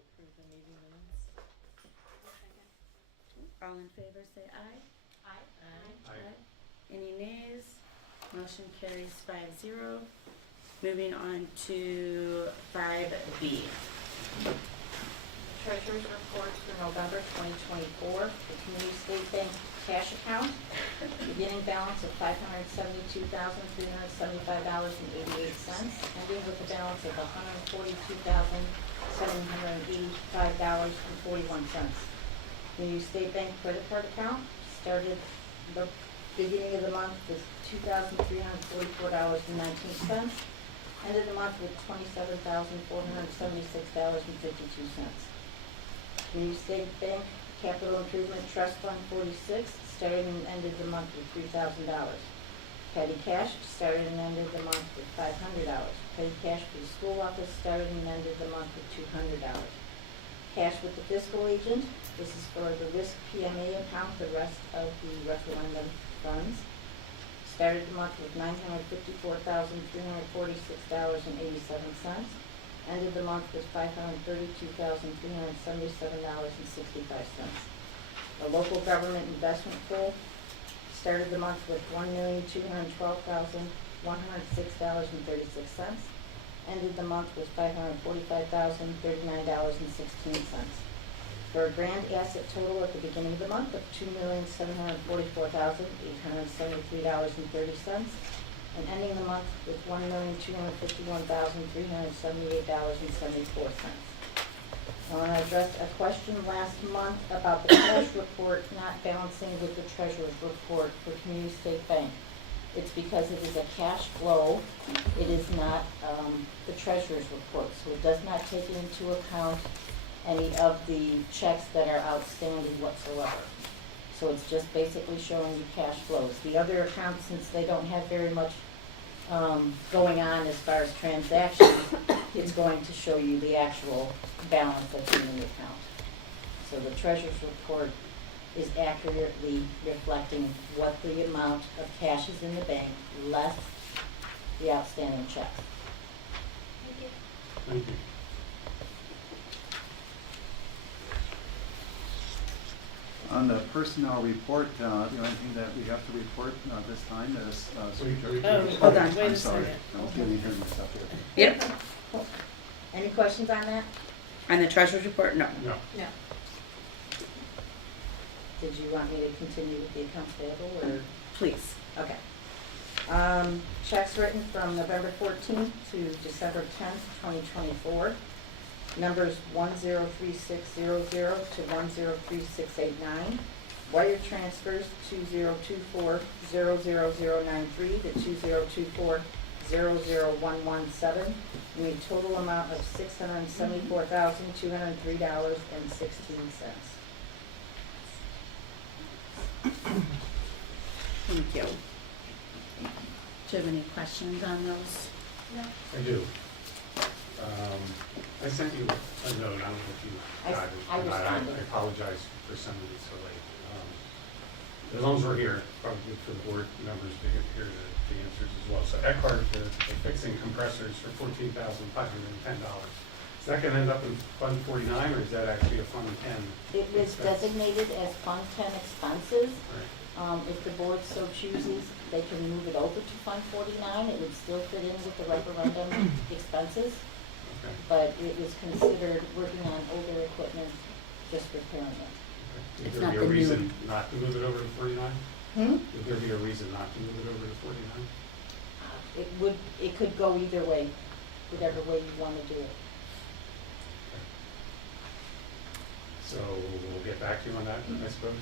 approve the meeting minutes. All in favor say aye. Aye. Any nays? Motion carries 5-0. Moving on to 5B. Treasurer's report for November 2024, the Community State Bank cash account, beginning balance of $572,375.88, ending with a balance of $142,785.41. Community State Bank credit card account started the beginning of the month with $2,344.19, ended the month with $27,476.52. Community State Bank Capital Improvement Trust Fund 46 started and ended the month with $3,000. Petty cash started and ended the month with $500. Petty cash for the school office started and ended the month with $200. Cash with the fiscal agent, this is for the risk PMA account, the rest of the referendum funds. Started the month with $954,346.87. Ended the month with $532,377.65. The local government investment pool started the month with $1,212,106.36. Ended the month with $545,039.16. For a grand asset total at the beginning of the month of $2,744,873.30. And ending the month with $1,251,378.74. I want to address a question last month about the cash report not balancing with the treasurer's report for Community State Bank. It's because it is a cash flow. It is not the treasurer's report, so it does not take into account any of the checks that are outstanding whatsoever. So it's just basically showing you cash flows. The other accounts, since they don't have very much going on as far as transactions, it's going to show you the actual balance that's in the account. So the treasurer's report is accurately reflecting what the amount of cash is in the bank, less the outstanding checks. Thank you. On the personnel report, the only thing that we have to report this time is Hold on, wait I'm a sorry, second. I was getting here myself here. Yep. Any questions on that? On the treasurer's report, no. No. No. Did you want me to continue with the accounts payable or? Please. Okay. Checks written from November 14th to December 10th, 2024. Numbers 103600 to 103689. Wire transfers 2024-00093 to 2024-00117. In a total amount of $674,203.16. Thank you. Do you have any questions on those? No. I do. I sent you a note, I don't know if you got it I or not. responded. I apologize for sending it so late. As long as we're here, probably good for the board members to hear the answers as well. So Eckhart, they're fixing compressors for $14,510. Is that gonna end up in Fund 49, or is that actually a Fund 10? It was expense? designated as Fund 10 expenses. Right. If the board so chooses, they can move it over to Fund 49. It would still fit in with the referendum expenses, Okay. but it was considered working on older equipment, just repairing it. Okay. It's Would there not be a the new- reason not to move it over to 49? Hmm? Would there be a reason not to move it over to 49? It could go either way, whatever way you want to do it. So we'll get back to you on that, I suppose?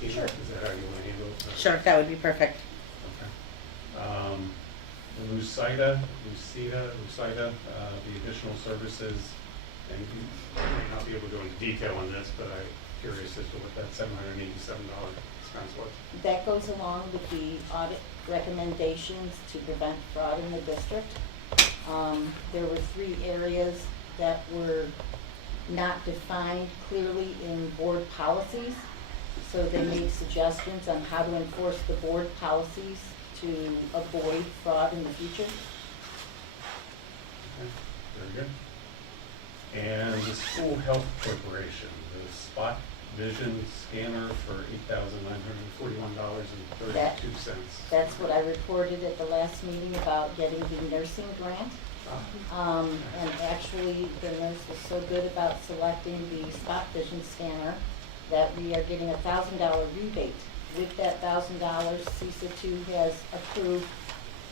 Tina, Sure. Is that how you want to handle it? Sure, that would be perfect. Okay. Lucida, the additional services, and you may not be able to go into detail on this, but I'm curious as to what that $787 expense was. That goes along with the audit recommendations to prevent fraud in the district. There were 3 areas that were not defined clearly in board policies. So they made suggestions on how to enforce the board policies to avoid fraud in the future. Okay, very good. And the School Health Corporation, the Spot Vision Scanner for $8,941.32. That's what I reported at the last meeting about getting the nursing grant. And actually, the nurse was so good about selecting the Spot Vision scanner that we are getting a $1,000 rebate. With that $1,000, CISA 2 has approved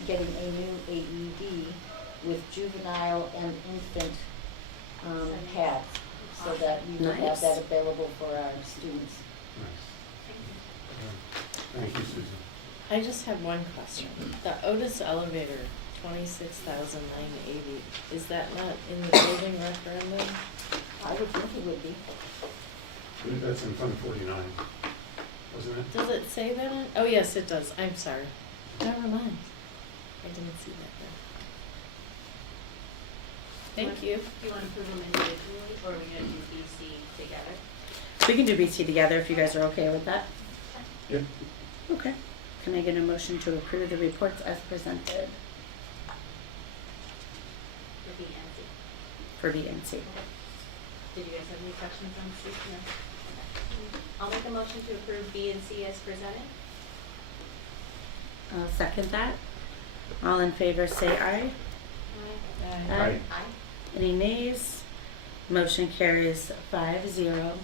getting a new AED with juvenile and infant pads, so that we will have Nice. that available for our students. Nice. Thank you, Susan. I just have one question. The Otis elevator, 26,980, is that not in the building referendum? I would think it would be. I believe that's in Fund 49, wasn't it? Does it say that on? Oh, yes, it does. I'm sorry. Never mind. I didn't see that there. Thank you. Do you want to approve them individually, or are we going to do BC together? We can do BC together if you guys are okay with that. Yep. Okay. Can I get a motion to approve the reports as presented For B and C? for B and C? Did you guys have any questions on C? No? Okay. I'll make a motion to approve B and C as presented. I'll second that. All in favor say aye. Aye. Aye. Any nays? Motion carries 5-0.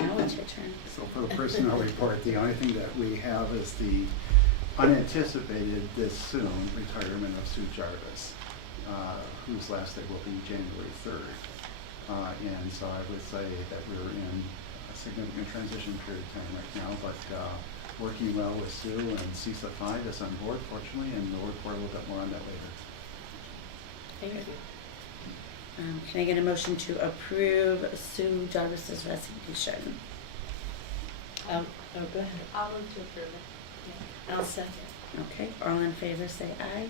Now it's your turn. So for the personnel report, the only thing that we have is the unanticipated this soon retirement of Sue Jarvis, whose last day will be January 3rd. And so I would say that we're in a significant transition period of time right now, but working well with Sue, and CISA 5 is on board fortunately, and we'll report a little bit more on that later. Thank you. Can I get a motion to approve Sue Jarvis's resignation? Oh, go ahead. I'll move to approve it. I'll second. Okay, all in favor say aye.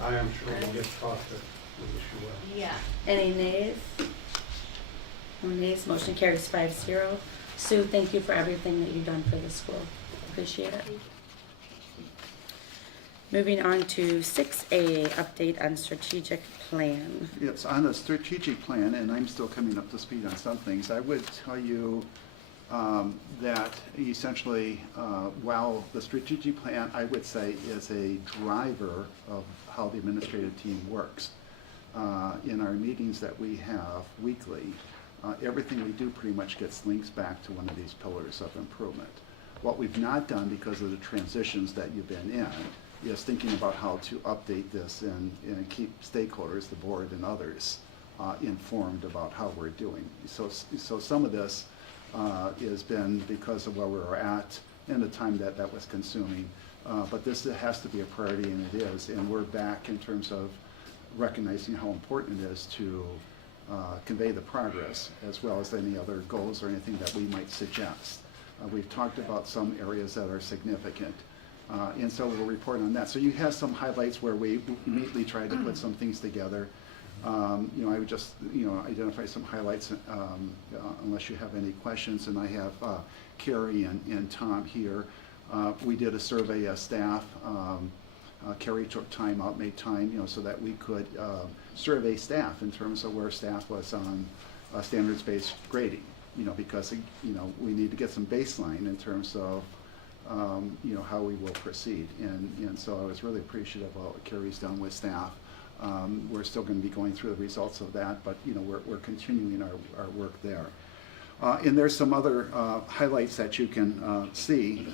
Aye. I am sure we'll get taught that we wish you well. Yeah. Any nays? No nays, motion carries 5-0. Sue, thank you for everything that you've done for the school. Appreciate it. Moving on to 6A, update on strategic plan. It's on the strategic plan, and I'm still coming up to speed on some things. I would tell you that essentially, while the strategic plan, I would say, is a driver of how the administrative team works. In our meetings that we have weekly, everything we do pretty much gets links back to one of these pillars of improvement. What we've not done because of the transitions that you've been in is thinking about how to update this and keep stakeholders, the board and others, informed about how we're doing. So some of this has been because of where we were at and the time that was consuming. But this has to be a priority, and it is. And we're back in terms of recognizing how important it is to convey the progress, as well as any other goals or anything that we might suggest. We've talked about some areas that are significant. And so we'll report on that. So you have some highlights where we immediately tried to put some things together. I would just, identify some highlights unless you have any questions. And I have Carrie and Tom here. We did a survey of staff. Carrie took time out, made time, so that we could survey staff in terms of where staff was on standards-based grading, because, we need to get some baseline in terms of how we will proceed. And so I was really appreciative of what Carrie's done with staff. We're still going to be going through the results of that, but we're continuing our work there. And there's some other highlights that you can see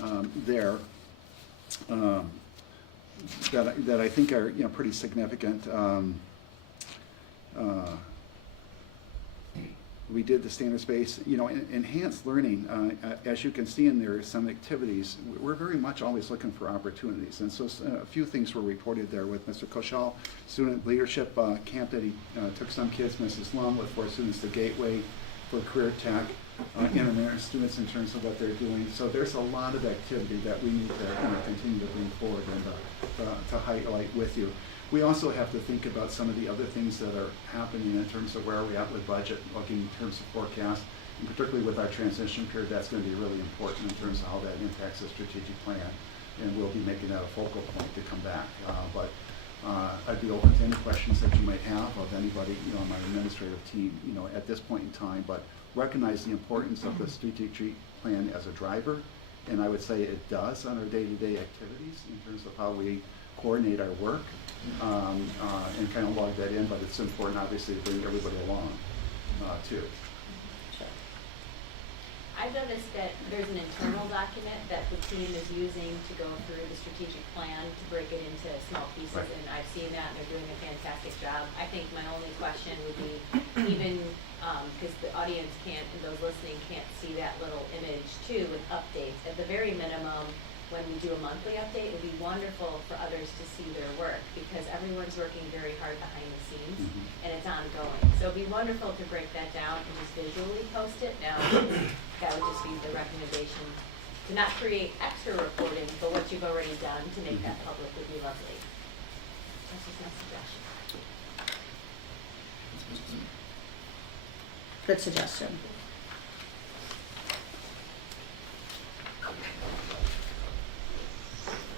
there that I think are pretty significant. We did the standards-based, enhanced learning. As you can see in there, some activities, we're very much always looking for opportunities. And so a few things were reported there with Mr. Koshal, student leadership camp that he took some kids, Mrs. Lum, with 4 students to Gateway for career tech, intermittent students in terms of what they're doing. So there's a lot of activity that we need to continue to bring forward and to highlight with you. We also have to think about some of the other things that are happening in terms of where are we at with budget, looking in terms of forecast, and particularly with our transition period. That's going to be really important in terms of how that impacts the strategic plan, and we'll be making that a focal point to come back. But I'd be open to any questions that you might have of anybody, you know, on my administrative team, you know, at this point in time, but recognize the importance of the strategic plan as a driver, and I would say it does on our day-to-day activities in terms of how we coordinate our work, and kind of log that in, but it's important, obviously, to bring everybody along, too. I've noticed that there's an internal document that the team is using to go through the strategic plan to break it into small pieces, Right. and I've seen that, and they're doing a fantastic job. I think my only question would be, even, because the audience can't, and those listening can't see that little image too, with updates. At the very minimum, when we do a monthly update, it would be wonderful for others to see their work, because everyone's working very hard behind the scenes, Mhm. and it's ongoing. So it'd be wonderful to break that down and just visually post it. Now, that would just be the recommendation, to not create extra reporting, but what you've already done to make that public would be lovely. That's just my suggestion. Good suggestion.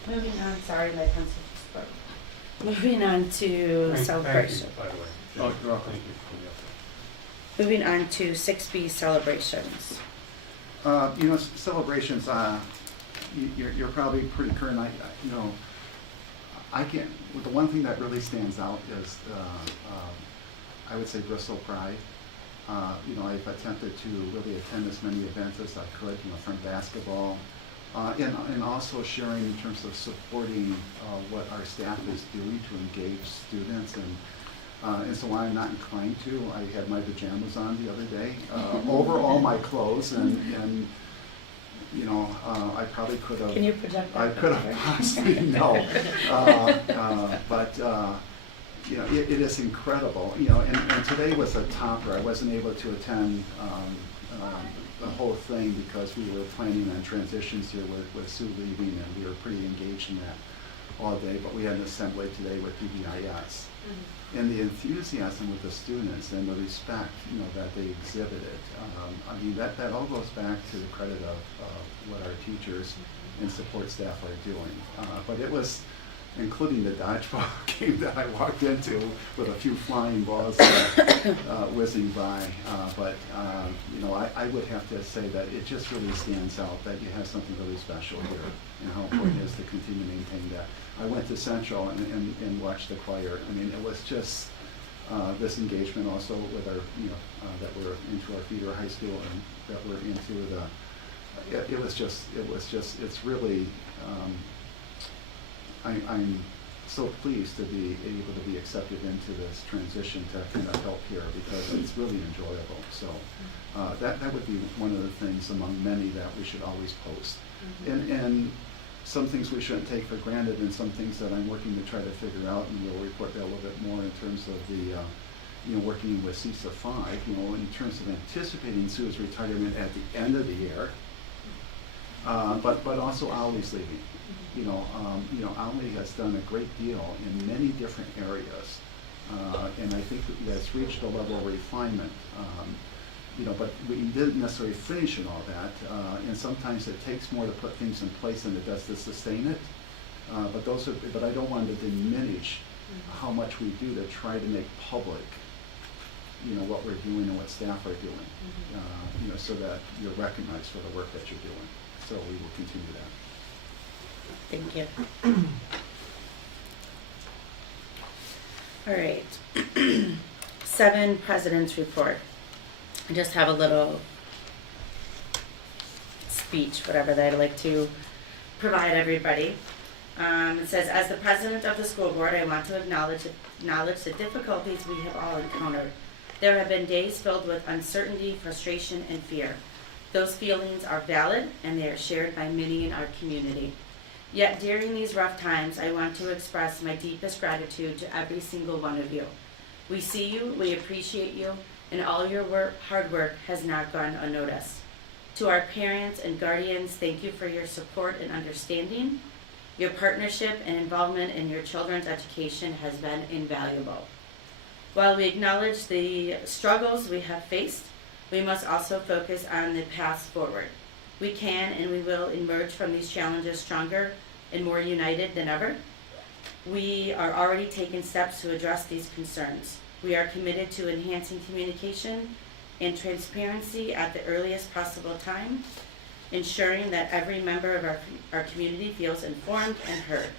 Moving on, sorry, my pencil just broke. Moving on to Thank celebration. you, by the way. Oh, you're welcome. Thank you for the update. Moving on to 6B celebrations. You know, celebrations, you're probably pretty current. You know, I can't, the one thing that really stands out is, I would say Bristol Pride. You know, I've attempted to really attend as many events as I could, you know, from basketball, and also sharing in terms of supporting what our staff is doing to engage students. And so I'm not inclined to. I had my pajamas on the other day, over all my clothes, and you know, I probably could have. Can you project that? I could have possibly, no. But, you know, it is incredible, you know, and today was a topper. I wasn't able to attend the whole thing because we were planning on transitions here with Sue leaving, and we were pretty engaged in that all day, but we had an assembly today with PBIS. And the enthusiasm with the students and the respect, you know, that they exhibited. I mean, that all goes back to the credit of what our teachers and support staff are doing. But it was, including the dodgeball game that I walked into with a few flying balls whizzing by. But you know, I would have to say that it just really stands out that you have something really special here, and how important it is to continue to maintain that. I went to Central and watched the choir. I mean, it was just this engagement also with our, you know, that we're into our feeder high school and that we're into the. It was just. It's really. I'm so pleased to be able to be accepted into this transition to kind of help here, because it's really enjoyable. So that would be one of the things among many that we should always post. And some things we shouldn't take for granted, and some things that I'm working to try to figure out, and we'll report that a little bit more in terms of the, you know, working with CISA 5, you know, in terms of anticipating Sue's retirement at the end of the year, but also Ali's leaving. You know, Ali has done a great deal in many different areas, and I think that's reached a level of refinement. You know, but we didn't necessarily finish in all that, and sometimes it takes more to put things in place than it does to sustain it. But I don't want to diminish how much we do to try to make public, you know, what we're doing and what staff are doing. You know, so that you're recognized for the work that you're doing. So we will continue that. Thank you. All right. 7, President's Report. I just have a little speech, whatever that I'd like to provide everybody. It says, as the president of the school board, I want to acknowledge the difficulties we have all encountered. There have been days filled with uncertainty, frustration, and fear. Those feelings are valid, and they are shared by many in our community. Yet during these rough times, I want to express my deepest gratitude to every single one of you. We see you, we appreciate you, and all your hard work has not gone unnoticed. To our parents and guardians, thank you for your support and understanding. Your partnership and involvement in your children's education has been invaluable. While we acknowledge the struggles we have faced, we must also focus on the path forward. We can and we will emerge from these challenges stronger and more united than ever. We are already taking steps to address these concerns. We are committed to enhancing communication and transparency at the earliest possible time, ensuring that every member of our community feels informed and heard.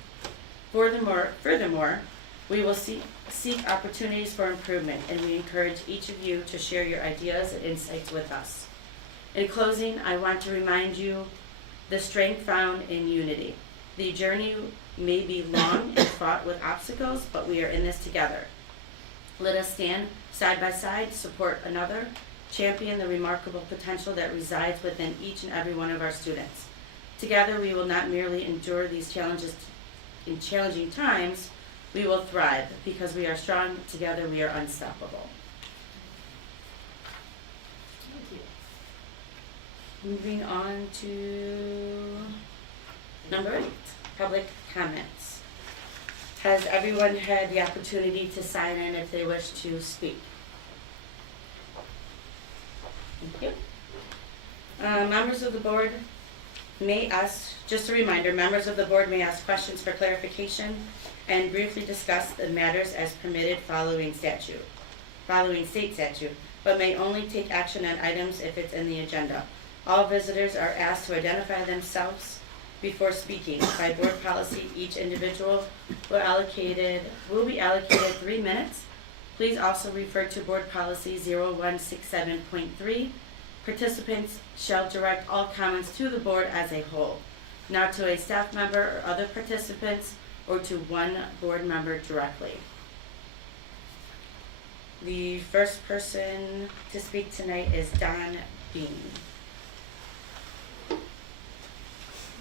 Furthermore, we will seek opportunities for improvement, and we encourage each of you to share your ideas and insights with us. In closing, I want to remind you the strength found in unity. The journey may be long and fraught with obstacles, but we are in this together. Let us stand side by side, support another, champion the remarkable potential that resides within each and every one of our students. Together, we will not merely endure these challenges in challenging times, we will thrive. Because we are strong, together we are unstoppable. Thank you. Moving on to number 8, public comments. Has everyone had the opportunity to sign in if they wish to speak? Thank you. Members of the board may ask, just a reminder, members of the board may ask questions for clarification and briefly discuss the matters as permitted following state statute, but may only take action on items if it's in the agenda. All visitors are asked to identify themselves before speaking. By board policy, each individual will be allocated 3 minutes. Please also refer to board policy 0167.3. Participants shall direct all comments to the board as a whole, not to a staff member or other participants, or to one board member directly. The first person to speak tonight is Don Bean.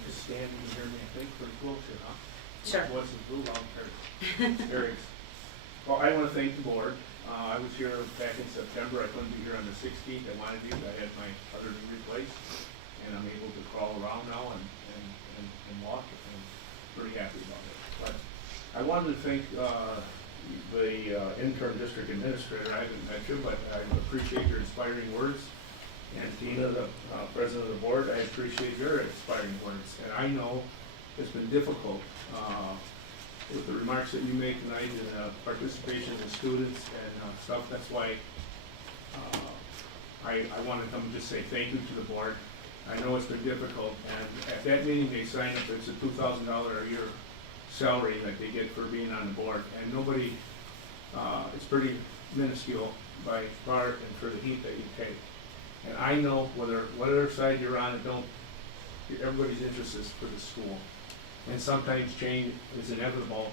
Just stand and hear me, I think, pretty close here, huh? Sure. My voice is blue, I'm very. Well, I want to thank the board. I was here back in September. I couldn't be here on the 16th. I wanted to. I had my other knee replaced, and I'm able to crawl around now and walk, and pretty happy about it. But I wanted to thank the interim district administrator. I haven't met you, but I appreciate your inspiring words. And Tina, the president of the board, I appreciate your inspiring words. And I know it's been difficult with the remarks that you made tonight and participation of the students and stuff. That's why I want to come and just say thank you to the board. I know it's been difficult, and at that meeting they signed up, it's a $2,000 a year salary that they get for being on the board, and nobody, it's pretty minuscule by far and for the heat that you take. And I know whatever side you're on, everybody's interest is for the school. And sometimes change is inevitable,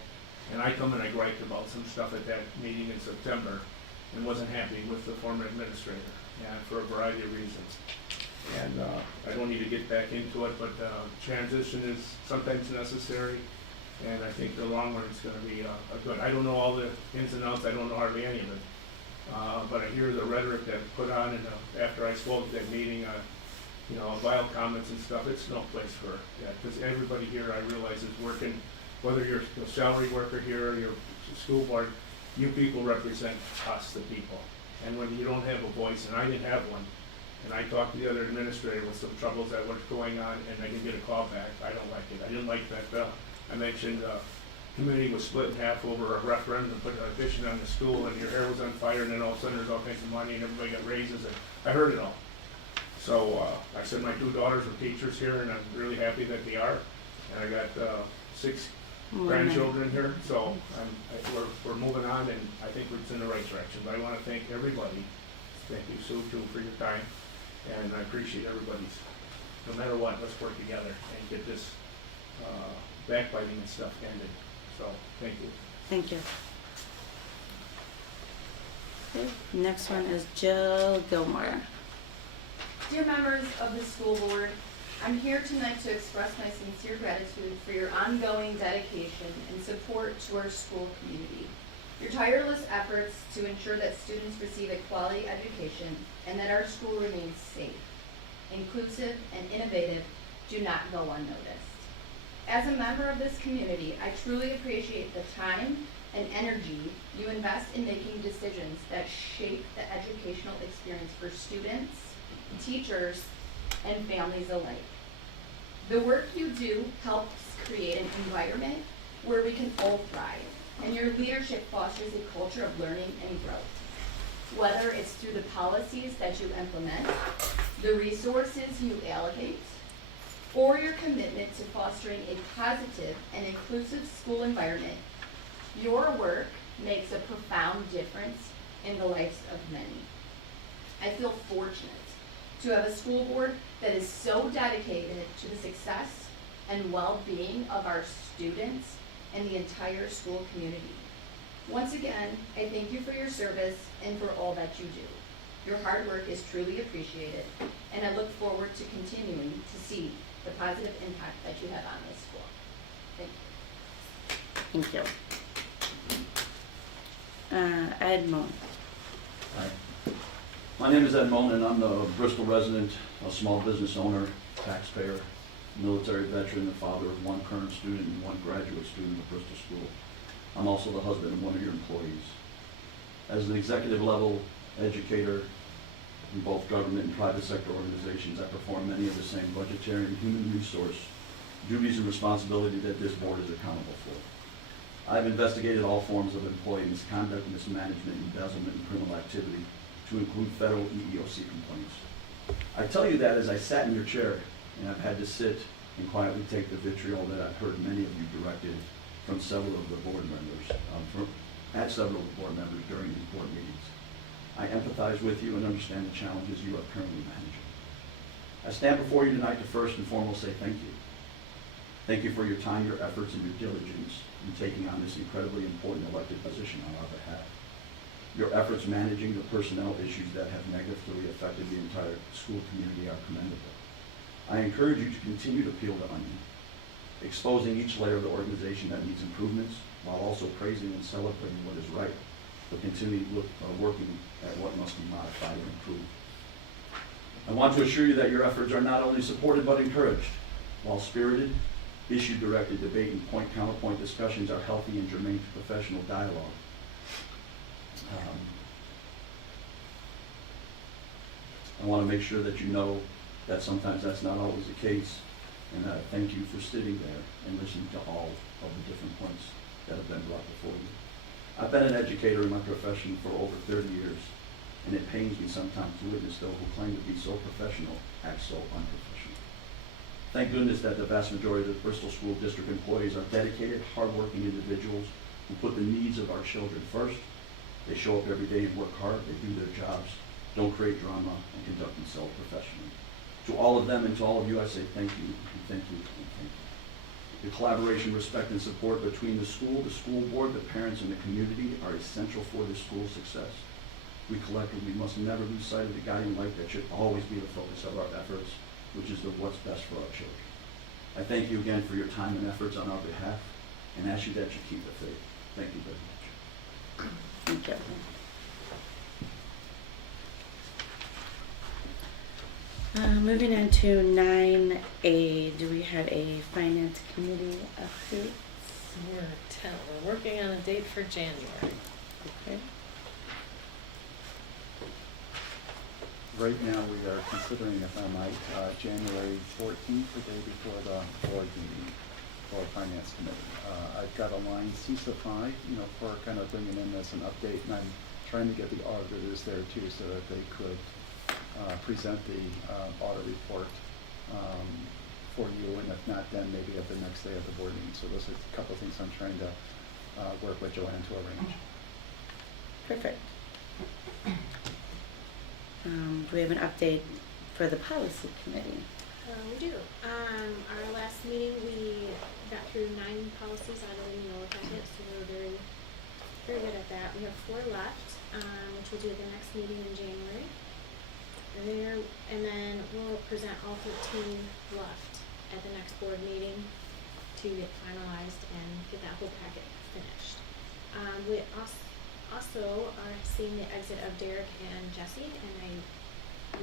and I come and I griped about some stuff at that meeting in September and wasn't happy with the former administrator, and for a variety of reasons. And I don't need to get back into it, but transition is sometimes necessary, and I think the long run is going to be a good. I don't know all the ins and outs, I don't know hardly any of it, but I hear the rhetoric that put on, and after I spoke at that meeting, vile comments and stuff. It's no place for that, because everybody here, I realize, is working, whether you're a salary worker here or you're school board, you people represent us, the people. And when you don't have a voice, and I didn't have one, and I talked to the other administrator with some troubles that were going on, and I didn't get a call back, I don't like it. I didn't like that I mentioned committee was split in half over a referendum to put an addition on the school, and your hair was on fire, and then all of a sudden there's all kinds of money, and everybody got raises, and I heard it all. So I said my 2 daughters are teachers here, and I'm really happy that they are. And I got 6 grandchildren here, so we're moving on, and I think it's in the right direction. But I want to thank everybody. Thank you, Sue, too, for your time, and I appreciate everybody's. No matter what, let's work together and get this backbiting and stuff ended. So thank you. Thank you. Okay, next one is Jill Gilmore. Dear members of the school board, I'm here tonight to express my sincere gratitude for your ongoing dedication and support to our school community. Your tireless efforts to ensure that students receive a quality education and that our school remains safe, inclusive, and innovative do not go unnoticed. As a member of this community, I truly appreciate the time and energy you invest in making decisions that shape the educational experience for students, teachers, and families alike. The work you do helps create an environment where we can all thrive, and your leadership fosters a culture of learning and growth. Whether it's through the policies that you implement, the resources you allocate, or your commitment to fostering a positive and inclusive school environment, your work makes a profound difference in the lives of many. I feel fortunate to have a school board that is so dedicated to the success and well-being of our students and the entire school community. Once again, I thank you for your service and for all that you do. Your hard work is truly appreciated, and I look forward to continuing to see the positive impact that you have on this school. Thank you. Thank you. Ed Moon. Hi. My name is Ed Moan, and I'm the Bristol resident, a small business owner, taxpayer, military veteran, the father of one current student and one graduate student at Bristol School. I'm also the husband of one of your employees. As an executive level educator in both government and private sector organizations, I perform many of the same budgetary and human resource duties and responsibility that this board is accountable for. I've investigated all forms of employee misconduct, mismanagement, embezzlement, and criminal activity, to include federal EEOC complaints. I tell you that as I sat in your chair and I've had to sit and quietly take the vitriol that I've heard many of you directed from several of the board members, at several of the board members during these board meetings. I empathize with you and understand the challenges you are currently managing. I stand before you tonight to first and foremost say thank you. Thank you for your time, your efforts, and your diligence in taking on this incredibly important elected position on our behalf. Your efforts managing the personnel issues that have negatively affected the entire school community are commendable. I encourage you to continue to peel the onion, exposing each layer of the organization that needs improvements, while also praising and celebrating what is right, but continue working at what must be modified and improved. I want to assure you that your efforts are not only supported but encouraged. While spirited, issue-directed debate and point-counterpoint discussions are healthy and germane to professional dialogue. I want to make sure that you know that sometimes that's not always the case, and I thank you for sitting there and listening to all of the different points that have been brought before you. I've been an educator in my profession for over 30 years, and it pains me sometimes to witness those who claim to be so professional act so unprofessional. Thank goodness that the vast majority of the Bristol School District employees are dedicated, hardworking individuals who put the needs of our children first. They show up every day and work hard, they do their jobs, don't create drama, and conduct themselves professionally. To all of them and to all of you, I say thank you, and thank you, and thank you. The collaboration, respect, and support between the school board, the parents, and the community are essential for this school's success. We collectively must never lose sight of the guiding light that should always be the focus of our efforts, which is the what's best for our children. I thank you again for your time and efforts on our behalf, and ask you that you keep the faith. Thank you very much. Thank you. Moving on to 9A, do we have a finance committee update? We're working on a date for January. Okay. Right now, we are considering, if I might, January 14th, the day before the board meeting for finance committee. I've got a line CISA 5, for kind of bringing in as an update, and I'm trying to get the auditors there too, so that they could present the audit report for you, and if not, then maybe at the next day of the board meeting. So those are a couple of things I'm trying to work with Joanne to arrange. Perfect. Do we have an update for the policy committee? We do. Our last meeting, we got through 9 policies on the renewal packet, so we're very, very good at that. We have 4 left, which we'll do at the next meeting in January. And then we'll present all 13 left at the next board meeting to get finalized and get that whole packet finished. We also are seeing the exit of Derek and Jesse, and I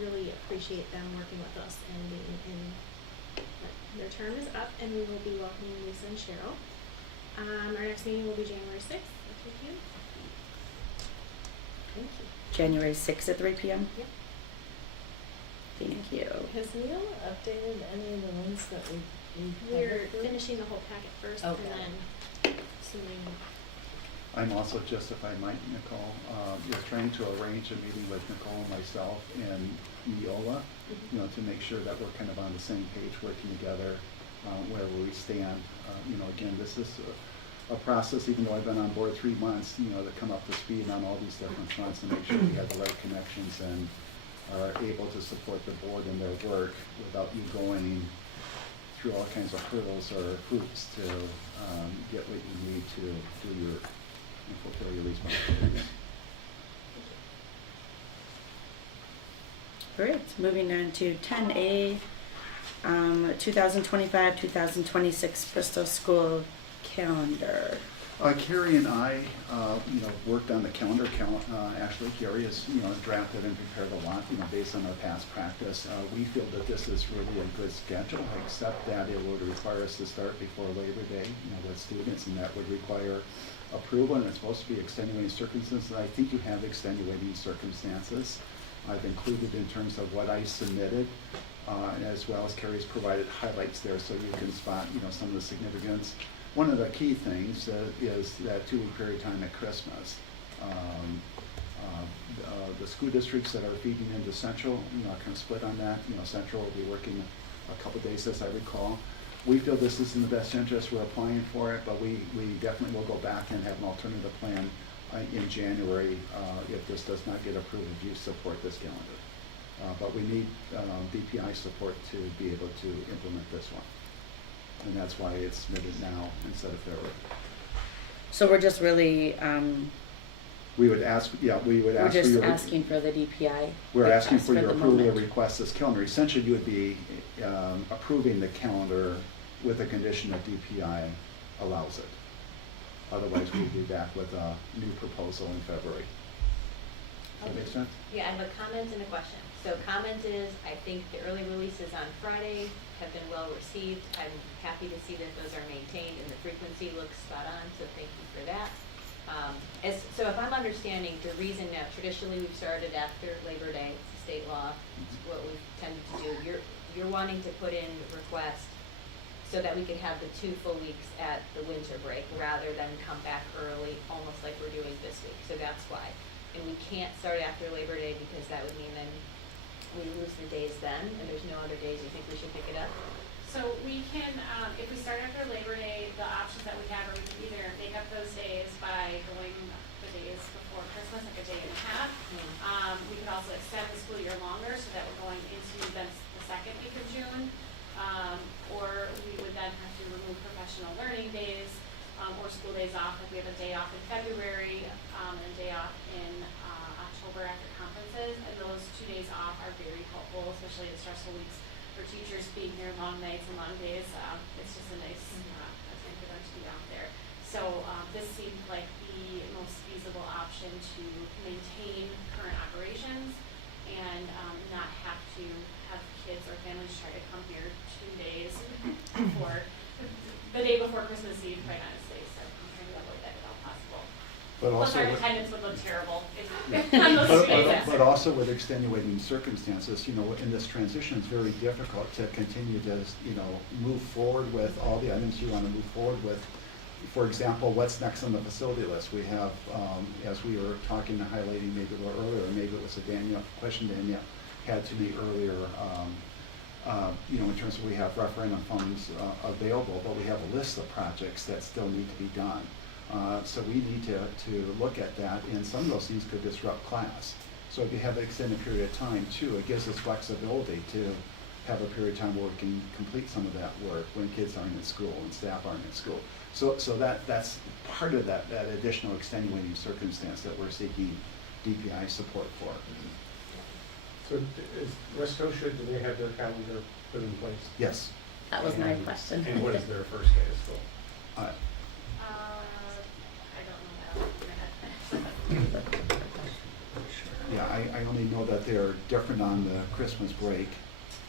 really appreciate them working with us and being in. Their term is up, and we will be welcoming Lisa and Cheryl. Our next meeting will be January 6th at 3 p.m. Thank you. January 6th at 3 p.m.? Yep. Thank you. Has Neil updated any of the ones that we We're covered through? finishing the whole packet first, Okay. and then seeing, I'm also just, if I might, Nicole, is trying to arrange a meeting with Nicole, myself, and Neola, you know, to make sure that we're kind of on the same page, working together, wherever we stand. You know, again, this is a process, even though I've been on board 3 months, you know, to come up to speed on all these different fronts and make sure we have the right connections and are able to support the board in their work without you going through all kinds of hurdles or hoops to get what you need to do your and fulfill your responsibilities. Great, moving on to 10A, 2025-2026 Bristol School Calendar. Carrie and I, you know, worked on the calendar. Actually, Carrie has, you know, drafted and prepared a lot, you know, based on our past practice. We feel that this is really a good schedule, except that it would require us to start before Labor Day, you know, with students, and that would require approval, and it's supposed to be extenuating circumstances. I think you have extenuating circumstances. I've included in terms of what I submitted, as well as Carrie's provided highlights there, so you can spot, you know, some of the significance. One of the key things is that 2-week period of time at Christmas. The school districts that are feeding into Central, you know, kind of split on that. You know, Central will be working a couple days, as I recall. We feel this is in the best interest. We're applying for it, but we definitely will go back and have an alternative plan in January if this does not get approved, if you support this calendar. But we need DPI support to be able to implement this one. And that's why it's submitted now instead of February. So we're just really, We would ask, we would we're ask for just your. asking for the DPI. We're asking request for your the approval to moment. request this calendar. Essentially, you would be approving the calendar with the condition that DPI allows it. Otherwise, we'd be back with a new proposal in February. Does that make sense? Yeah, I have a comment and a question. So comment is, I think the early releases on Friday have been well received. I'm happy to see that those are maintained and the frequency looks spot on, so thank you for that. So if I'm understanding the reason now, traditionally we've started after Labor Day, it's a state law, it's what we've tended to do. You're wanting to put in request so that we could have the 2 full weeks at the winter break rather than come back early, almost like we're doing this week. So that's why. And we can't start after Labor Day because that would mean then we lose the days then, and there's no other days you think we should pick it up? So we can, if we start after Labor Day, the options that we have are we can either make up those days by going the days before Christmas, like a day and a half. We could also extend the school year longer so that we're going into the second week of June. Or we would then have to remove professional learning days, or school days off, like we have a day off in February, and a day off in October after conferences, and those 2 days off are very helpful, especially in stressful weeks for teachers being here long nights and long days. It's just a nice time for them to be out there. So this seemed like the most feasible option to maintain current operations and not have to have kids or families try to come here 2 days before the day before Christmas Eve, quite honestly. So I'm trying to avoid that if at all possible. But Plus also our with- attendance would look terrible on those 2 days. But also with extenuating circumstances, you know, in this transition, it's very difficult to continue to, you know, move forward with all the items you want to move forward with. For example, what's next on the facility list? We have, as we were talking and highlighting maybe a little earlier, maybe it was a question Danielle had to me earlier, you know, in terms of we have referendum funds available, but we have a list of projects that still need to be done. So we need to look at that, and some of those things could disrupt class. So if you have an extended period of time too, it gives us flexibility to have a period of time where we can complete some of that work when kids aren't in school and staff aren't in school. So that's part of that additional extenuating circumstance that we're seeking DPI support for. So is West Scotia, do they have their calendar put in place? Yes. That was my question. And what is their first day of school? I don't know that off the top of my head. Yeah, I only know that they're different on the Christmas break.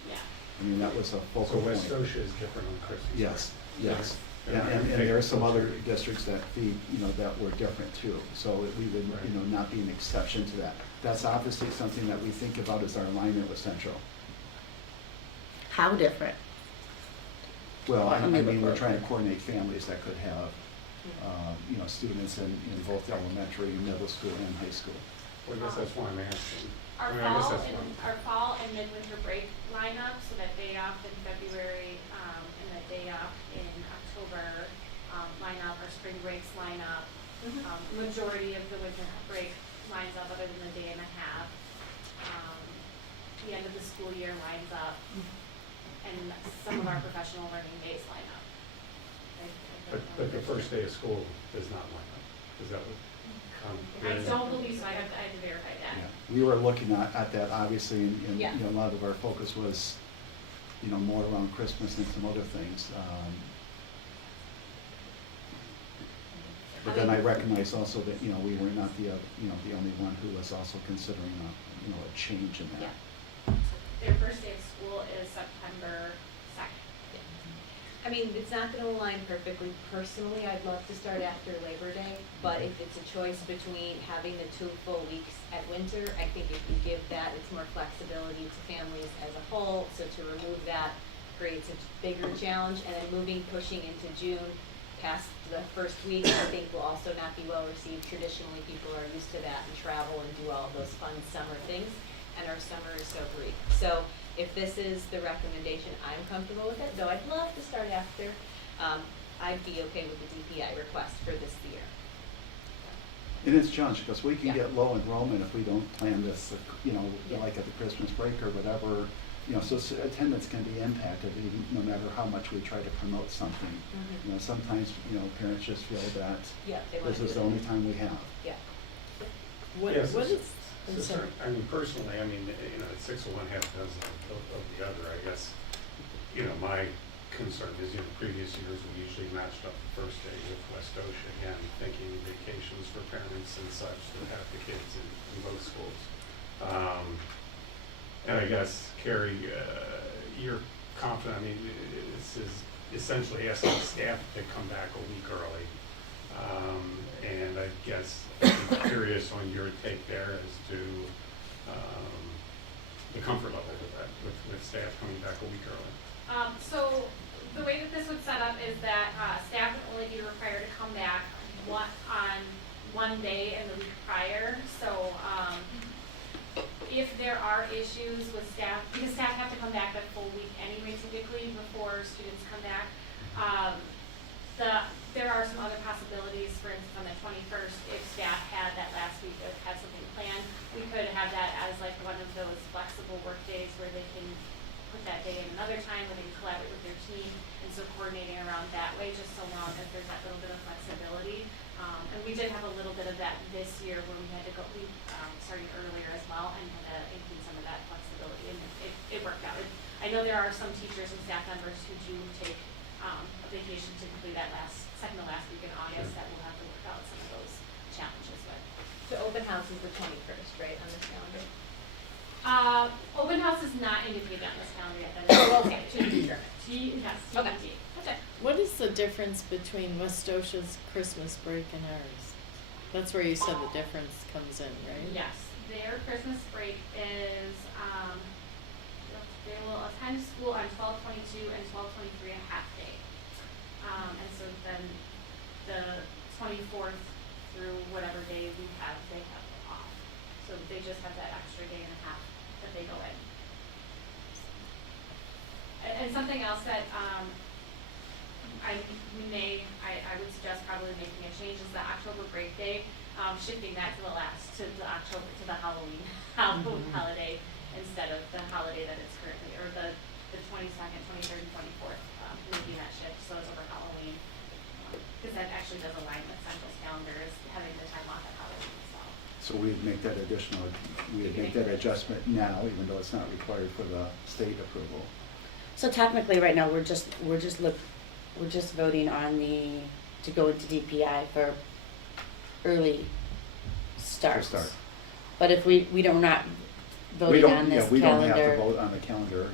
Yeah. I mean, that was a So focal point. West Scotia is different on Christmas. Yes, yes. And And there are some other districts that feed, you know, that were different too. So we would, you know, not be an exception to that. That's obviously something that we think about as our alignment with Central. How different? Well, I Let me mean, look we're real trying to quick. coordinate families that could have students in both elementary, middle school, and high school. Well, I guess that's why I'm asking. Our I mean, I guess fall that's and, why- our fall and midwinter break lineup, so that day off in February, and that day off in October, line up, our spring breaks line up. Majority of the winter break lines up other than the day and a half. The end of the school year lines up, and some of our professional learning days line up. But the first day of school does not line up. Is that what? I don't believe so, I have to verify that. Yeah, we were looking at that obviously, and Yeah. a lot of our focus was, more around Christmas and some other things. But then I recognize also that, we were not the only one who was also considering a change in that. Their first day of school is September 2nd. I mean, it's not gonna align perfectly. Personally, I'd love to start after Labor Day, but if it's a choice between having the 2 full weeks at winter, I think if you give that, it's more flexibility to families as a whole, so to remove that creates a bigger challenge, and then pushing into June, past the first week, I think will also not be well received. Traditionally, people are used to that and travel and do all of those fun summer things, and our summer is so brief. So if this is the recommendation, I'm comfortable with it, though I'd love to start after. I'd be okay with the DPI request for this year. And it's challenging because we can Yeah. get low enrollment if we don't plan this, Yeah. like at the Christmas break or whatever. So attendance can be impacted even no matter how much we try to promote something. Sometimes, parents just feel that Yeah, they wanna this do is the that. only time we have. Yeah. What Yes, is, I'm So, sorry. I mean, personally, it's 6 of one, half dozen of the other, I guess. My concern is, previous years, we usually matched up the first day with West Ocean, again, thinking vacations for parents and such that have the kids in both schools. And I guess, Carrie, you're confident, this is essentially asking staff to come back a week early. And I guess I'm curious on your take there as to the comfort level with that, with staff coming back a week early. So the way that this would set up is that staff would only be required to come back on one day in the week prior. So if there are issues with staff, because staff have to come back that full week anyway typically before students come back, there are some other possibilities. For instance, on the 21st, if staff had that last week, had something planned, we could have that as like one of those flexible work days where they can put that day in another time where they can collaborate with their team, and so coordinating around that way, just so long as there's that little bit of flexibility. And we did have a little bit of that this year when we had to go, we started earlier as well and had to include some of that flexibility, and it worked out. I know there are some teachers and staff members who do take a vacation typically that second to last week in August, that we'll have to work out some of those challenges with. So open house is the 21st, right, on this calendar? Open house is not indicated on this calendar yet. That is Oh, okay, to be determined. Yes, Okay. TBD. Okay. What is the difference between West Osha's Christmas break and ours? That's where you said the difference comes in, right? Yes, their Christmas break is, they will attend school on 12/22 and 12/23 a half day. And so then the 24th through whatever day they have off. So they just have that extra day and a half that they go in. And something else that, I would suggest probably making a change is the October break day, shifting that to the Halloween holiday instead of the holiday that it's currently, or the 22nd, 23rd, and 24th, making that shift, so it's over Halloween. Because that actually does align with Central's calendar, is having the time off at Halloween as well. So we'd make that adjustment now, even though it's not required for the state approval. So technically, right now, we're just voting on to go into DPI for early starts. To start. But if we're not voting on this we don't have to calendar, vote on the calendar,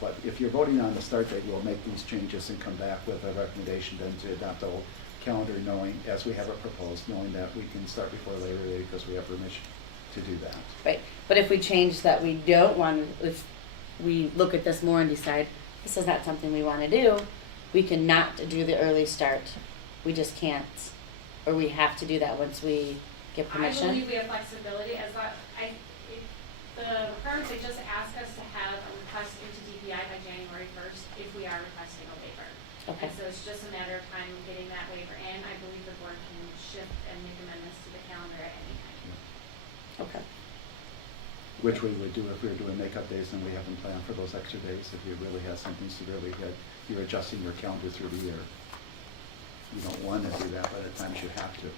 but if you're voting on the start date, we'll make these changes and come back with a recommendation then to adopt the whole calendar, knowing, as we have it proposed, knowing that we can start before Labor Day because we have permission to do that. right, but if we change that we don't want, if we look at this more and decide this is not something we want to do, we can not do the early start we just can't, or we have to do that once we get permission? I believe we have flexibility as long, the requirements, they just ask us to have a request into DPI by January 1st if we are requesting a waiver. Okay. And so it's just a matter of time getting that waiver in. I believe the board can shift and make amendments to the calendar at any time. Okay. Which we would do if we were doing makeup days and we haven't planned for those extra days, if you really had something severely hit, you're adjusting your calendar through the year. You don't want to do that, but at times you have to.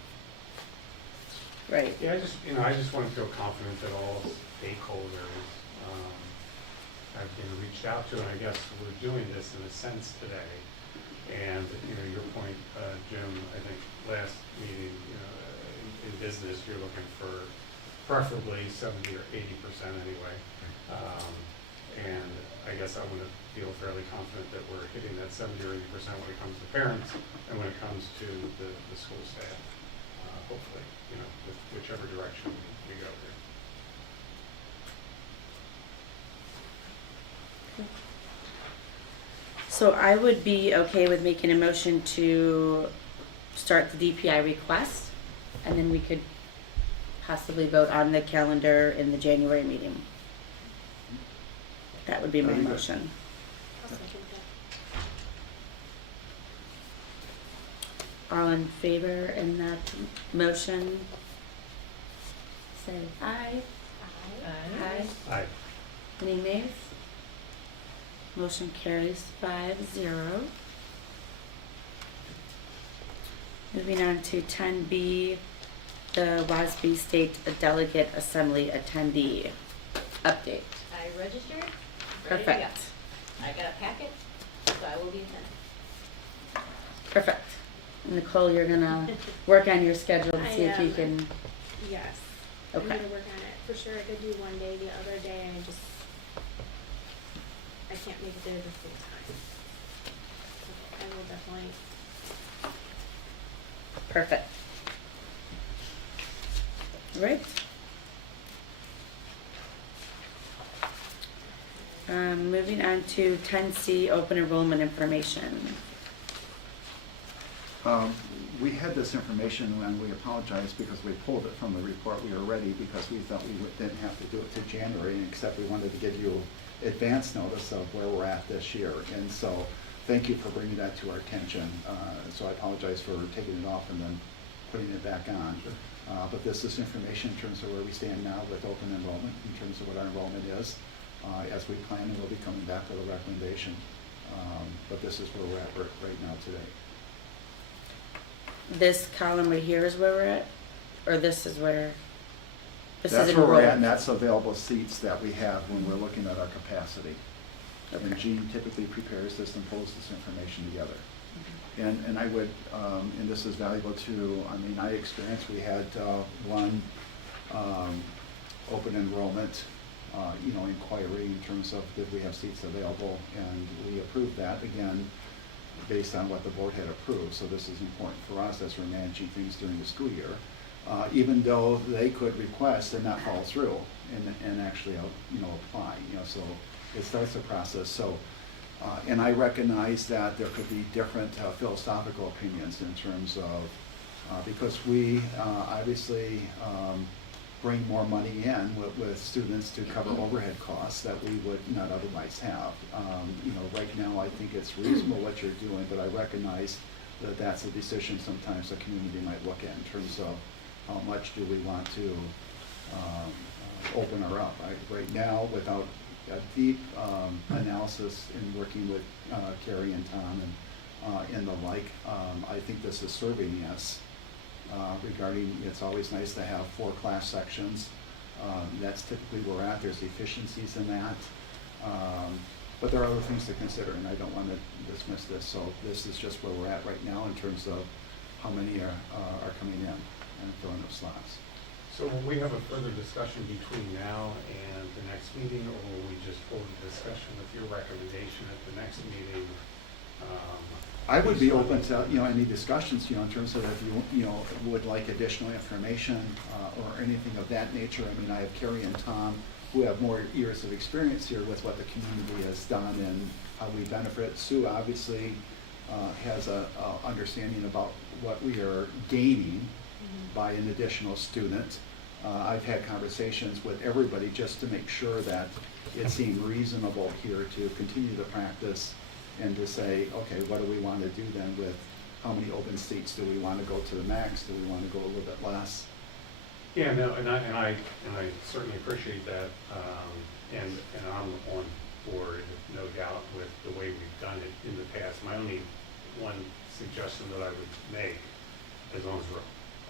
Right. Yeah, I just want to feel confident that all stakeholders have been reached out to, and I guess we're doing this in a sense today. And, your point, Jim, I think last meeting, in business, you're looking for preferably 70 or 80% anyway. And I guess I want to feel fairly confident that we're hitting that 70 or 80% when it comes to parents and when it comes to the school staff. Hopefully, with whichever direction we go here. So I would be okay with making a motion to start the DPI request, and then we could possibly vote on the calendar in the January meeting. That would be my Very good. motion. I'll second that. All in favor in that motion? Say aye. Aye. Aye. Any nays? Motion carries 5-0. Moving on to 10B, the WASB State Delegate Assembly attendee update. I registered, ready to go. Perfect. I got a packet, so I will be attending. Perfect. Nicole, you're gonna work on your schedule and I see if you am. can, Yes. I'm okay. gonna work on it. For sure, I could do one day, the other day, I can't make it there the full time. I will definitely, Perfect. All right. Moving on to 10C, open enrollment information. We had this information and we apologized because we pulled it from the report we were ready because we thought we didn't have to do it to January, except we wanted to give you advance notice of where we're at this year. And so thank you for bringing that to our attention. So I apologize for taking it off and then putting it back on. But this is information in terms of where we stand now with open enrollment, in terms of what our enrollment is, as we plan, and we'll be coming back with a recommendation. But this is where we're at right now today. This column right here is where we're at? Or this is where? This That's is where we're at, and enrollment. that's available seats that we have when we're looking at our capacity. And Okay. Jean typically prepares this and pulls this information together. And I would, and this is valuable too, I experienced, we had one open enrollment, inquiry in terms of did we have seats available, and we approved that, again, based on what the board had approved. So this is important for us as we're managing things during the school year. Even though they could request and not follow through and actually, apply, so it starts the process. So, and I recognize that there could be different philosophical opinions in terms of, because we obviously bring more money in with students to cover overhead costs that we would not otherwise have. Right now I think it's reasonable what you're doing, but I recognize that that's a decision sometimes the community might look at in terms of how much do we want to open her up. Right now, without a deep analysis in working with Carrie and Tom and the like, I think this is serving us regarding, it's always nice to have 4 class sections. That's typically where we're at. There's efficiencies in that. But there are other things to consider, and I don't want to dismiss this. So this is just where we're at right now in terms of how many are coming in and filling up slots. So will we have a further discussion between now and the next meeting, or will we just hold a discussion with your recommendation at the next meeting? I would be open to, any discussions, in terms of if you, would like additional information or anything of that nature. I have Carrie and Tom, who have more years of experience here with what the community has done and how we benefit. Sue, obviously, has a understanding about what we are gaining by an additional student. I've had conversations with everybody just to make sure that it seemed reasonable here to continue the practice and to say, okay, what do we want to do then with how many open seats? Do we want to go to the max? Do we want to go a little bit less? Yeah, no, and I certainly appreciate that, and I'm on board, no doubt, with the way we've done it in the past. My only one suggestion that I would make, as long as we're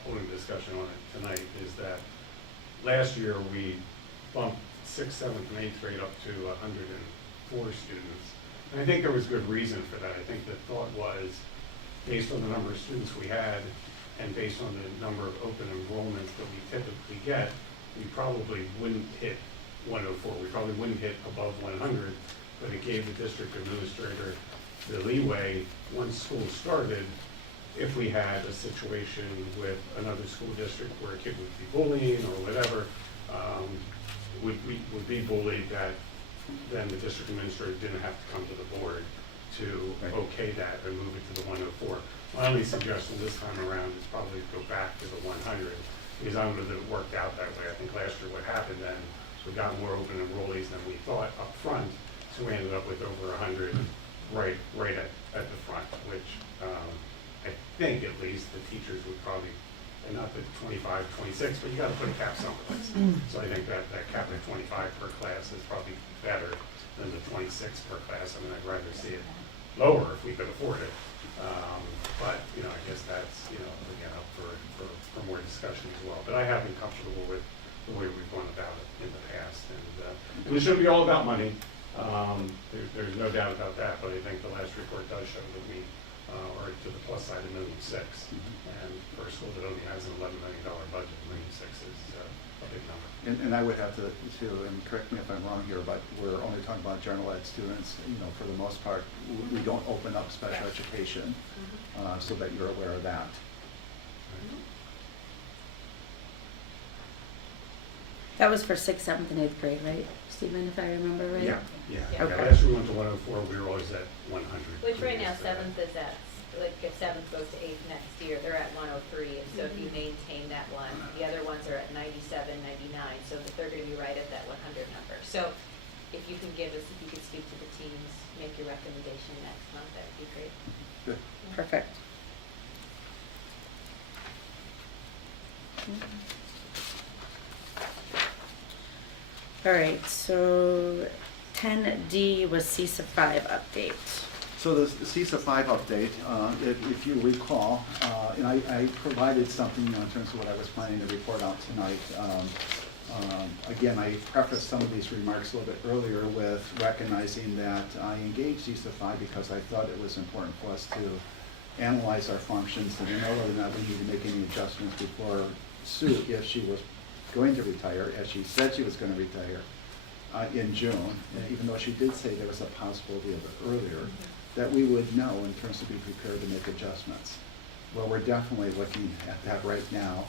holding a discussion on it tonight, is that last year we bumped 6th, 7th, and 8th grade up to 104 students. And I think there was good reason for that. I think the thought was, based on the number of students we had, and based on the number of open enrollments that we typically get, we probably wouldn't hit 104. We probably wouldn't hit above 100, but it gave the district administrator the leeway once school started. If we had a situation with another school district where a kid would be bullying or whatever, would be bullied, that then the district administrator didn't have to come to the board to okay that and move it to the 104. My only suggestion this time around is probably to go back to the 100, because I don't know that it worked out that way. I think last year what happened then is we got more open enrollees than we thought up front, so we ended up with over 100 right at the front, which I think at least the teachers would probably, and not the 25, 26, but you got to put a cap someplace. So I think that cap of 25 per class is probably better than the 26 per class. I mean, I'd rather see it lower if we could afford it. But, you know, I guess that's, you know, again, up for more discussion as well. But I have been comfortable with the way we've gone about it in the past. And it shouldn't be all about money. There's no doubt about that. But I think the last report does show that we are to the plus side of $1.6 million. And for a school that only has an $11 million budget, $1.6 million is a big number. And I would have to, and correct me if I'm wrong here, but we're only talking about general ed students. You know, for the most part, we don't open up special education, so that you're aware of that. That was for 6th, 7th, and 8th grade, right, Stephen, if I remember right? Yeah. Okay. Last year we went to 104, we were always at 100. Which right now, 7th is at, like, if 7th goes to 8th next year, they're at 103. So if you maintain that one, the other ones are at 97, 99. So that they're going to be right at that 100 number. So if you could speak to the teams, make your recommendation next month, that would be great. Good. Perfect. All right, so 10D was CISA 5 update. So the CISA 5 update, if you recall, and I provided something, you know, in terms of what I was planning to report out tonight. Again, I prefaced some of these remarks a little bit earlier with recognizing that I engaged CISA 5 because I thought it was important for us to analyze our functions and know whether or not we need to make any adjustments before Sue, if she was going to retire, as she said she was going to retire in June, and even though she did say there was a possibility of it earlier, that we would know in terms of be prepared to make adjustments. Well, we're definitely looking at that right now,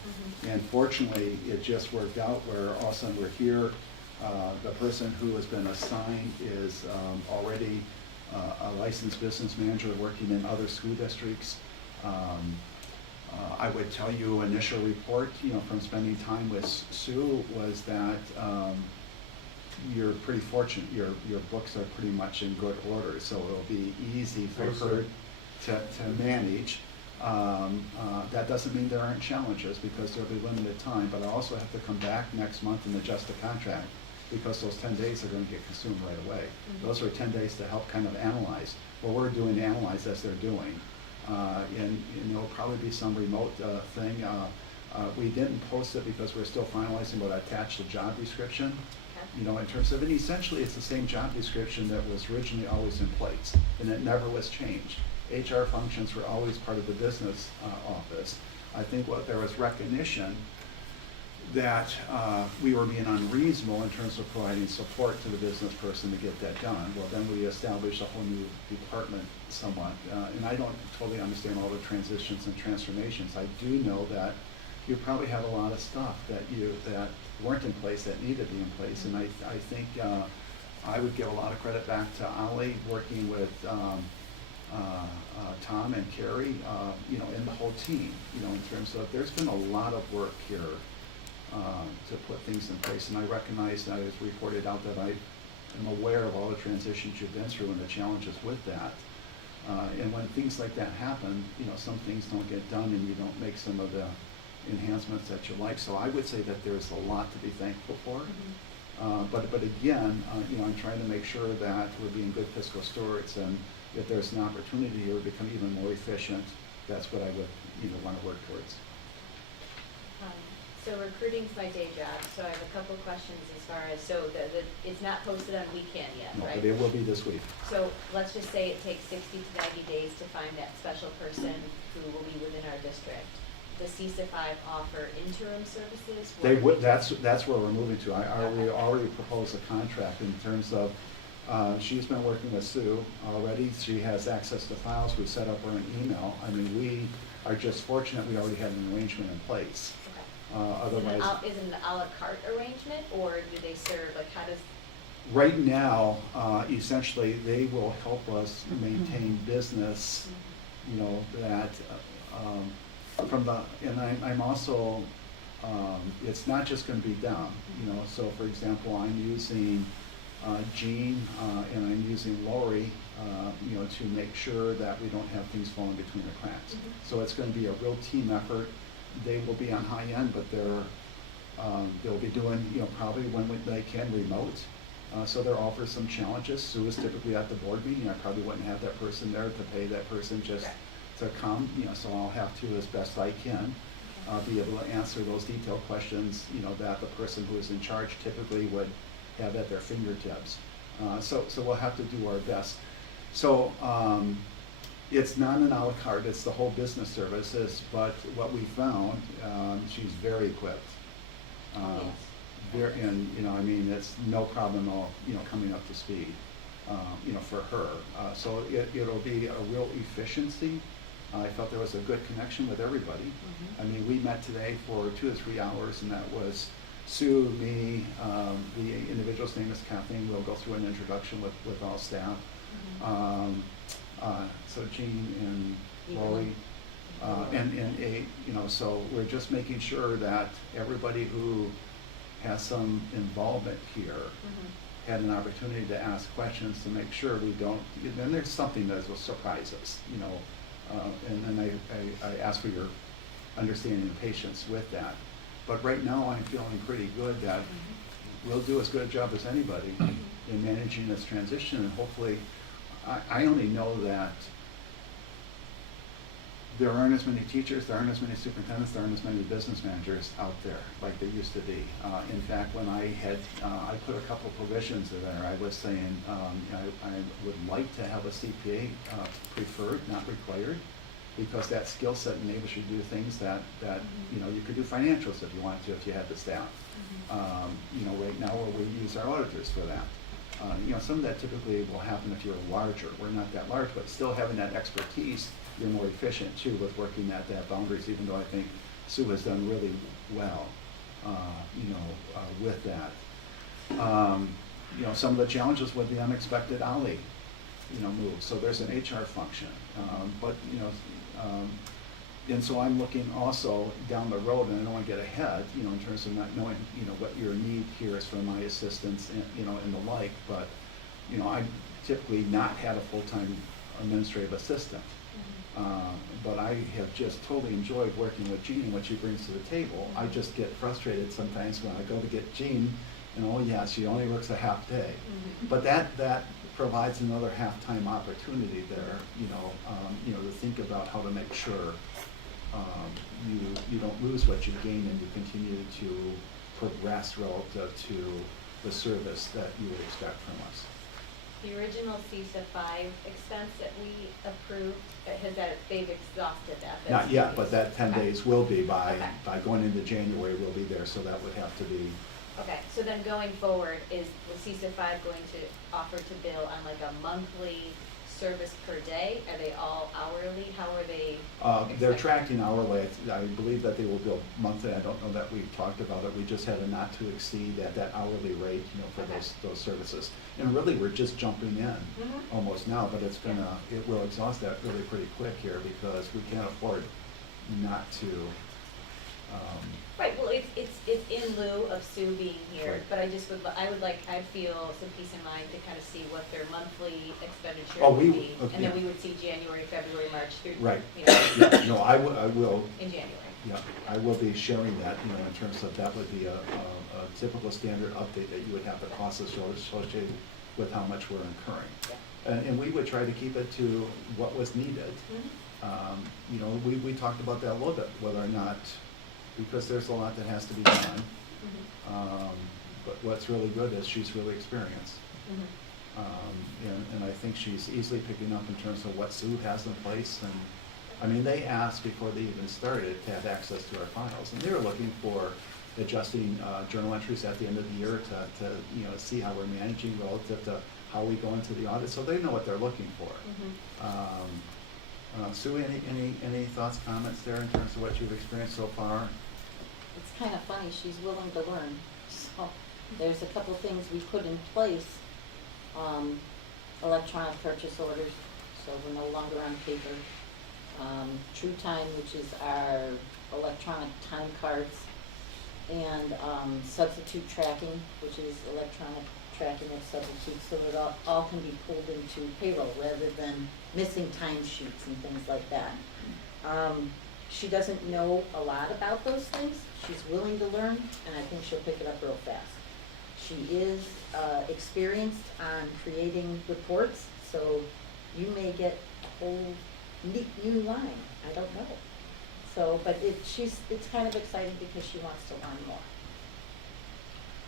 and fortunately, it just worked out where all of a sudden we're here. The person who has been assigned is already a licensed business manager working in other school districts. I would tell you, initial report, you know, from spending time with Sue was that you're pretty fortunate. Your books are pretty much in good order, so it'll be easy for her to manage. That doesn't mean there aren't challenges because there'll be limited time, but I also have to come back next month and adjust the contract because those 10 days are going to get consumed right away. Those are 10 days to help kind of analyze. What we're doing to analyze as they're doing. And there'll probably be some remote thing. We didn't post it because we're still finalizing what I attached the job description. You know, in terms of, and essentially it's the same job description that was originally always in place, and it never was changed. HR functions were always part of the business office. I think what there was recognition that we were being unreasonable in terms of providing support to the business person to get that done. Well, then we established a whole new department somewhat. And I don't totally understand all the transitions and transformations. I do know that you probably have a lot of stuff that weren't in place that needed to be in place. And I think I would give a lot of credit back to Ali working with Tom and Carrie, you know, and the whole team, you know, in terms of, there's been a lot of work here to put things in place, and I recognize that it's reported out that I am aware of all the transitions you've been through and the challenges with that. And when things like that happen, you know, some things don't get done and you don't make some of the enhancements that you like. So I would say that there's a lot to be thankful for. But again, you know, I'm trying to make sure that we're being good fiscal stewards, and if there's an opportunity here to become even more efficient, that's what I would, you know, want to work towards. So recruiting's my day job, so I have a couple questions as far as, so it's not posted on weekend yet, No, right? but it will be this week. So let's just say it takes 60 to 90 days to find that special person who will be within our district. Does CESA 5 offer interim services? They would, that's where we're moving to. We already proposed a contract in terms of, she's been working with Sue already. She has access to files. We set up her an email. I mean, we are just fortunate we already had an arrangement in place. Otherwise, Is it an a la carte arrangement, or do they serve, like, how does? right now, essentially, they will help us maintain business, you know, that, from the, and I'm also, it's not just gonna be them, you know, so for example, I'm using, Jean, and I'm using Lori, you know, to make sure that we don't have things falling between the cracks. So it's gonna be a real team effort. They will be on high end, but they'll be doing, you know, probably when they can remote. So there offers some challenges. Sue is typically at the board meeting. I probably wouldn't have that person there to pay that person just to come, you know, so I'll have to, as best I can, be able to answer those detailed questions, you know, that the person who is in charge typically would have at their fingertips. So we'll have to do our best. So it's not an a la carte, it's the whole business services, but what we found, she's very equipped. And, you know, I mean, it's no problem at all, you know, coming up to speed, you know, for her. So it'll be a real efficiency. I felt there was a good connection with everybody. I mean, we met today for 2 to 3 hours, and that was Sue, me, the individual's name is Kathleen. We'll go through an introduction with all staff. So Jean and Lori, and you know, so we're just making sure that everybody who has some involvement here had an opportunity to ask questions to make sure we don't, then there's something that will surprise us, you know, and then I ask for your understanding and patience with that. But right now I'm feeling pretty good that we'll do as good a job as anybody in managing this transition, and hopefully, I only know that there aren't as many teachers, there aren't as many superintendents, there aren't as many business managers out there like there used to be. In fact, when I had, I put a couple of provisions in there, I was saying I would like to have a CPA preferred, not required, because that skill set enables you to do things that you know, you could do financials if you wanted to, if you had the staff. You know, right now we use our auditors for that. You know, some of that typically will happen if you're larger. We're not that large, but still having that expertise, you're more efficient too with working at that boundaries, even though I think Sue has done really well, you know, with that. You know, some of the challenges with the unexpected Ollie, you know, move. So there's an HR function, but, you know, and so I'm looking also down the road, and I don't want to get ahead, you know, in terms of not knowing, you know, what your need here is for my assistance, and, you know, and the like, but, you know, I typically not had a full-time administrative assistant. But I have just totally enjoyed working with Jean and what she brings to the table. I just get frustrated sometimes when I go to get Jean, and oh yeah, she only works a half day. But that provides another half-time opportunity there, you know, to think about how to make sure you don't lose what you gain, and you continue to progress relative to the service that you would expect from us. The original CESA 5 expense that we approved, they've exhausted that? Not yet, but that 10 Okay. days will be by Okay. going into January, we'll be there, so that would have to be. Okay, so then going forward, is CESA 5 going to offer to bill on like a monthly service per day? Are they all hourly? How are they? They're expected? tracking hourly. I believe that they will bill monthly. I don't know that we've talked about it. We just had a not to exceed at that hourly rate, for Okay. those services. And really, we're just jumping in Mhm. almost now, but it will exhaust that really pretty quick here because we can't afford not to. Right, well, it's in lieu of Sue being here, Right. but I'd feel some peace of mind to kind of see what their monthly expenditure Oh, would we- be. okay. And then we would see January, February, March through, Right. you know, Yeah, no, I will. in January. Yeah, I will be sharing that, in terms of, that would be a typical standard update that you would have the costs associated with how much we're incurring. Yeah. And we would try to keep it to what was needed. Mhm. We talked about that a little bit, whether or not, because there's a lot that has to be done. Mhm. But what's really good is she's really experienced. Mhm. And I think she's easily picking up in terms of what Sue has in place. And, I mean, they asked before they even started to have access to our files. And they were looking for adjusting journal entries at the end of the year to see how we're managing relative to how we go into the audit. So they know what they're looking for. Mhm. Sue, any thoughts, comments there in terms of what you've experienced so far? It's kind of funny, she's willing to learn. So there's a couple things we put in place. Electronic purchase orders, so we're no longer on paper. True Time, which is our electronic time cards. And substitute tracking, which is electronic tracking of substitutes, so it all can be pulled into payroll rather than missing timesheets and things like that. She doesn't know a lot about those things. She's willing to learn, and I think she'll pick it up real fast. She is experienced on creating reports, so you may get a whole new line. I don't know. So, but it's kind of exciting because she wants to learn more.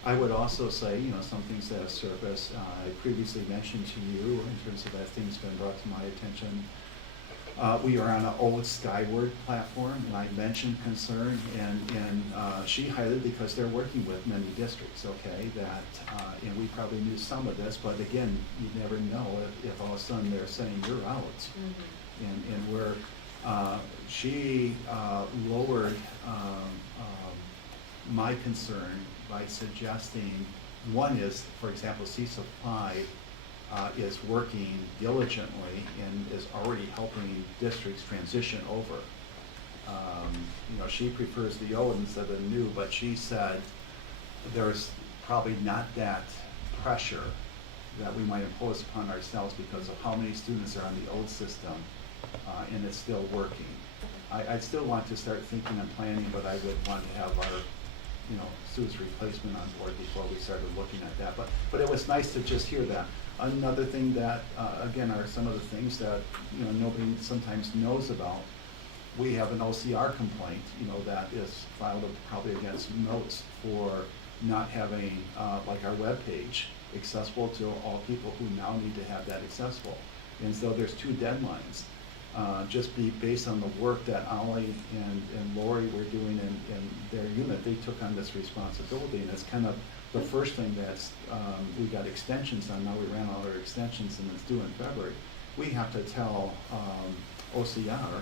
I would also say, some things that have surfaced, I previously mentioned to you in terms of that thing's been brought to my attention. We are on an old Skyward platform, and I mentioned concern, and she highlighted because they're working with many districts, okay, and we probably knew some of this, but again, you never know if all of a sudden they're saying you're out. Mhm. And we're, she lowered my concern by suggesting, one is, for example, CISA 5 is working diligently and is already helping districts transition over. She prefers the old instead of the new, but she said there's probably not that pressure that we might impose upon ourselves because of how many students are on the old system, and it's still working. I'd still want to start thinking and planning, but I would want to have our, Sue's replacement on board before we started looking at that. But it was nice to just hear that. Another thing that, again, are some of the things that, nobody sometimes knows about. We have an OCR complaint, that is filed probably against Notes for not having, like our webpage accessible to all people who now need to have that accessible. And so there's 2 deadlines. Based on the work that Ollie and Lori were doing in their unit, they took on this responsibility, and it's kind of the first thing that's, we got extensions on, now we ran all our extensions and it's due in February. We have to tell OCR,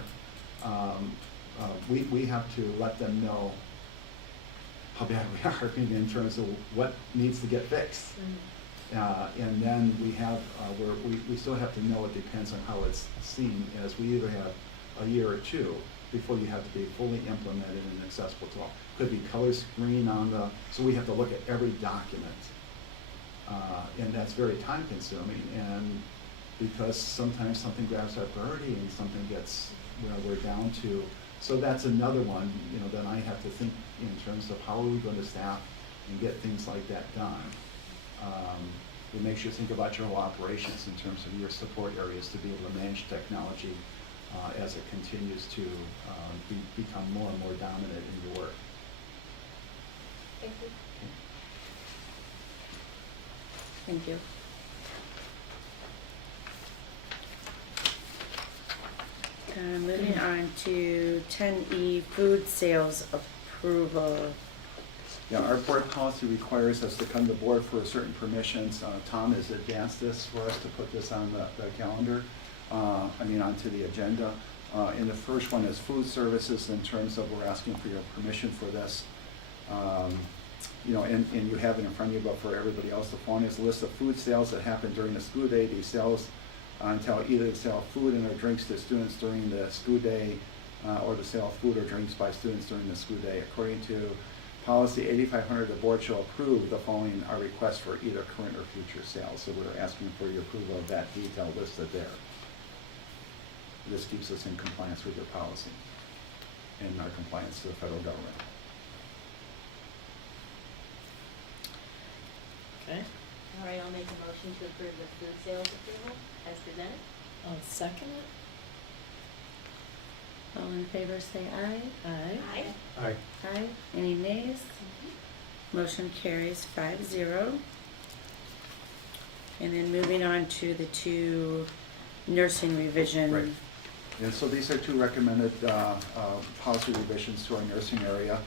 we have to let them know how bad we are in terms of what needs to get fixed. And then we have, we still have to know, it depends on how it's seen, as we either have a year or 2 before you have to be fully implemented and accessible to all. Could be color screen so we have to look at every document. And that's very time consuming, and because sometimes something grabs our priority and something gets, we're down to. So that's another one, that I have to think in terms of how are we going to staff and get things like that done. It makes you think about your whole operations in terms of your support areas to be able to manage technology as it continues to become more and more dominant in your work. Thank you. Thank you. Moving on to 10E, food sales approval. Yeah, our board policy requires us to come to board for certain permissions. Tom has advanced this for us to put this on the calendar. onto the agenda. And the first one is food services, in terms of we're asking for your permission for this. And you have it in front of you, but for everybody else, the following is a list of food sales that happen during the school day. These sales entail either the sale of food and or drinks to students during the school day, or the sale of food or drinks by students during the school day. According to policy 8500, the board shall approve the following are requests for either current or future sales. So we're asking for your approval of that detail listed there. This keeps us in compliance with your policy and our compliance to the federal government. Okay, All right, I'll make a motion to approve the food sales approval as presented. I'll second it. All in favor say aye. Aye. Aye. Aye. Any nays? Motion carries 5-0. And then moving on to the two nursing revision. Right. And so these are two recommended policy revisions to our nursing area.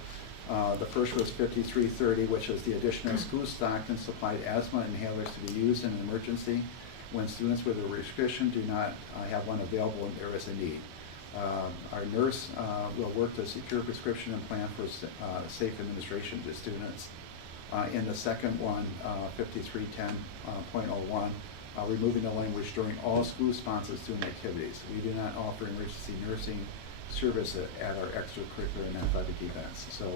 The first was 5330, which is the addition of school stocked and supplied asthma inhalers to be used in an emergency when students with a restriction do not have one available and there is a need. Our nurse will work to secure prescription and plan for safe administration to students. In the second one, 5310.01, removing the language during all school-sponsored student activities. We do not offer emergency nursing service at our extracurricular and athletic events. So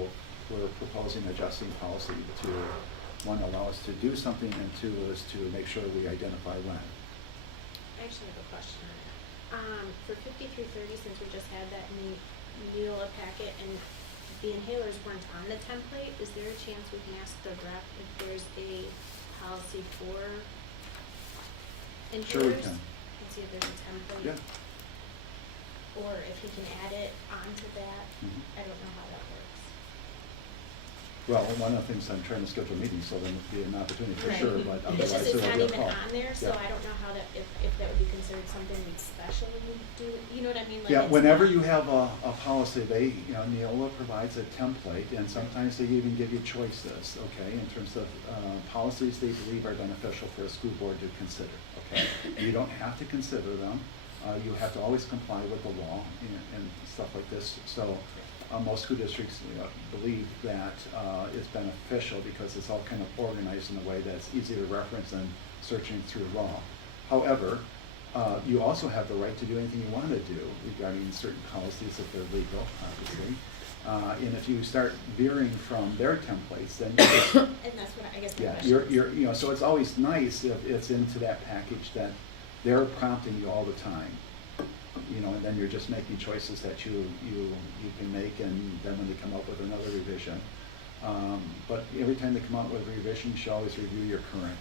we're proposing adjusting policy to, one, allow us to do something, and two, is to make sure we identify when. I actually have a question on that. For 5330, since we just had that in the Neola packet and the inhalers weren't on the template, is there a chance we can ask the rep if there's a policy for inhalers? Sure we can. And see if there's a template? Yeah. Or if he can add it onto that. Mhm. I don't know how that works. Well, one of the things, I'm trying to schedule meetings, so there would be an opportunity for Right. sure, but It's otherwise just, it it's will not be a even call. on there, so Yeah. I don't know how that, if that would be considered something we'd specially do, you know what I mean? Like Yeah, it's whenever not- you have a policy, Neola provides a template, and sometimes they even give you choices, okay, in terms of policies they believe are beneficial for a school board to consider, okay? You don't have to consider them. You have to always comply with the law and stuff like this. So most school districts believe that it's beneficial because it's all kind of organized in a way that's easy to reference and searching through law. However, you also have the right to do anything you want to do regarding certain policies if they're legal, obviously. And if you start veering from their templates, then you just, And that's what I guess my yeah, question is. so it's always nice if it's into that package that they're prompting you all the time. And then you're just making choices that you can make, and then when they come up with another revision. But every time they come out with a revision, you should always review your current.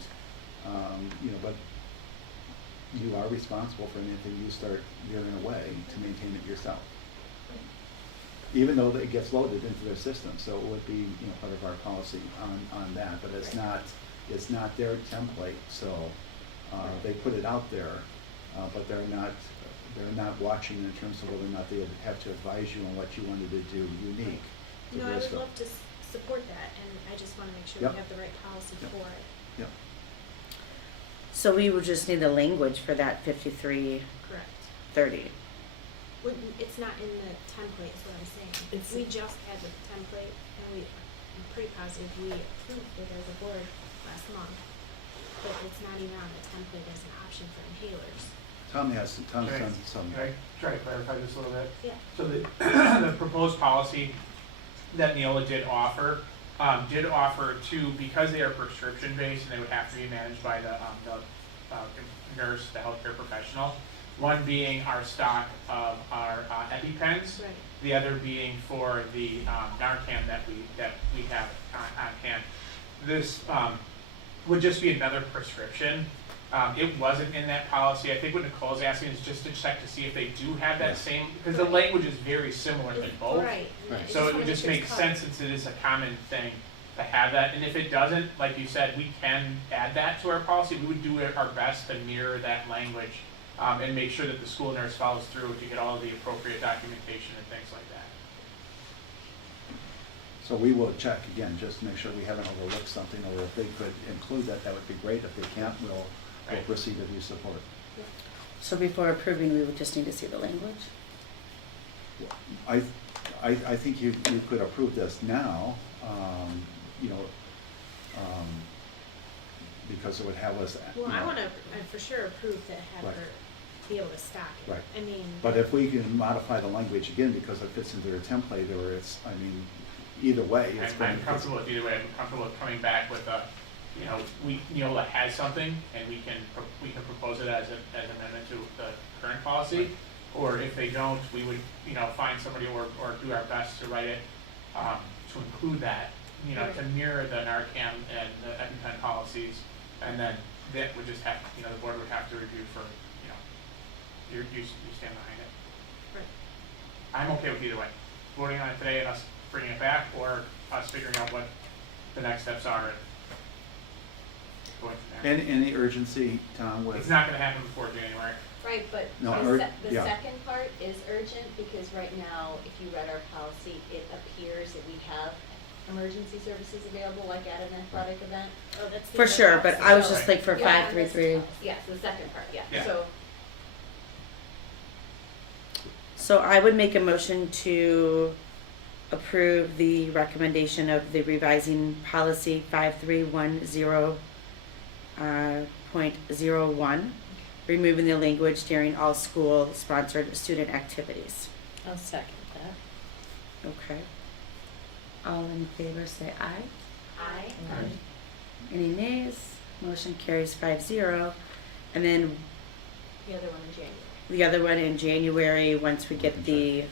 But you are responsible for anything you start veering away to maintain it yourself. Even though it gets loaded into their system, so it would be part of our policy on that, but it's not their template, so they put it out there, but they're not watching in terms of whether or not they would have to advise you on what you wanted to do unique to No, I would Bristol. love to support that, and I just wanna make sure Yep. we have the right policy Yep. for it. Yep. So we would just need the language for that 5330. Correct. It's not in the template, is what I'm saying. It's- We just had the template, and I'm pretty positive we approved it as a board last month, but it's not even on the template as an option for inhalers. Tom's done Can some. I try to clarify this a little bit? Yeah. So the, the proposed policy that Neola did offer to, because they are prescription based and they would have to be managed by the nurse, the healthcare professional. One being our stock of our EpiPens, Right. the other being for the Narcan that we have on hand. This would just be another prescription. It wasn't in that policy. I think what Nicole's asking is just to check to see if they do have that same, because the Right. language is very similar in both. Right. Right. I So it wanna would just sure make it's covered. sense since it is a common thing to have that. And if it doesn't, like you said, we can add that to our policy. We would do our best to mirror that language and make sure that the school nurse follows through to get all of the appropriate documentation and things like that. So we will check again, just to make sure we haven't overlooked something, or if they could include that, that would be great. If they can't, we'll Right. proceed if you support. So before approving, we would just need to see the language? I think you could approve this now, you know, because it would have us, you Well, I know, wanna, for sure approve to have Right. her be able to stock it. Right. I mean. but if we can modify the language again because it fits into their template, or it's, I mean, either way, it's I'm going to. comfortable with either way, I'm comfortable with coming back with a, you know, Neola has something, and we can propose it as an amendment to the current policy. Or if they don't, we would, you know, find somebody or do our best to write it, to include that, you know, to mirror the Narcan and the EpiPen policies. And then that would just have, you know, the board would have to review for, you know, you stand behind it. Right. I'm okay with either way, voting on it today and us bringing it back, or us figuring out what the next steps are and going from there. Any urgency, Tom, with? It's not gonna happen before January. Right, but No, the yeah. second part is urgent, because right now, if you read our policy, it appears that we have emergency services available, like at an athletic event. Oh, that's the For other sure, but policy. I was just like for Yeah, 533. Yes, the second part, yeah, Yeah. so, So I would make a motion to approve the recommendation of the revising policy 5310.01, removing the language during all school-sponsored student activities. I'll second that. Okay. All in favor say aye. I, Any nays? Motion carries 5-0. And then the other one in January. the other one in January, once we get the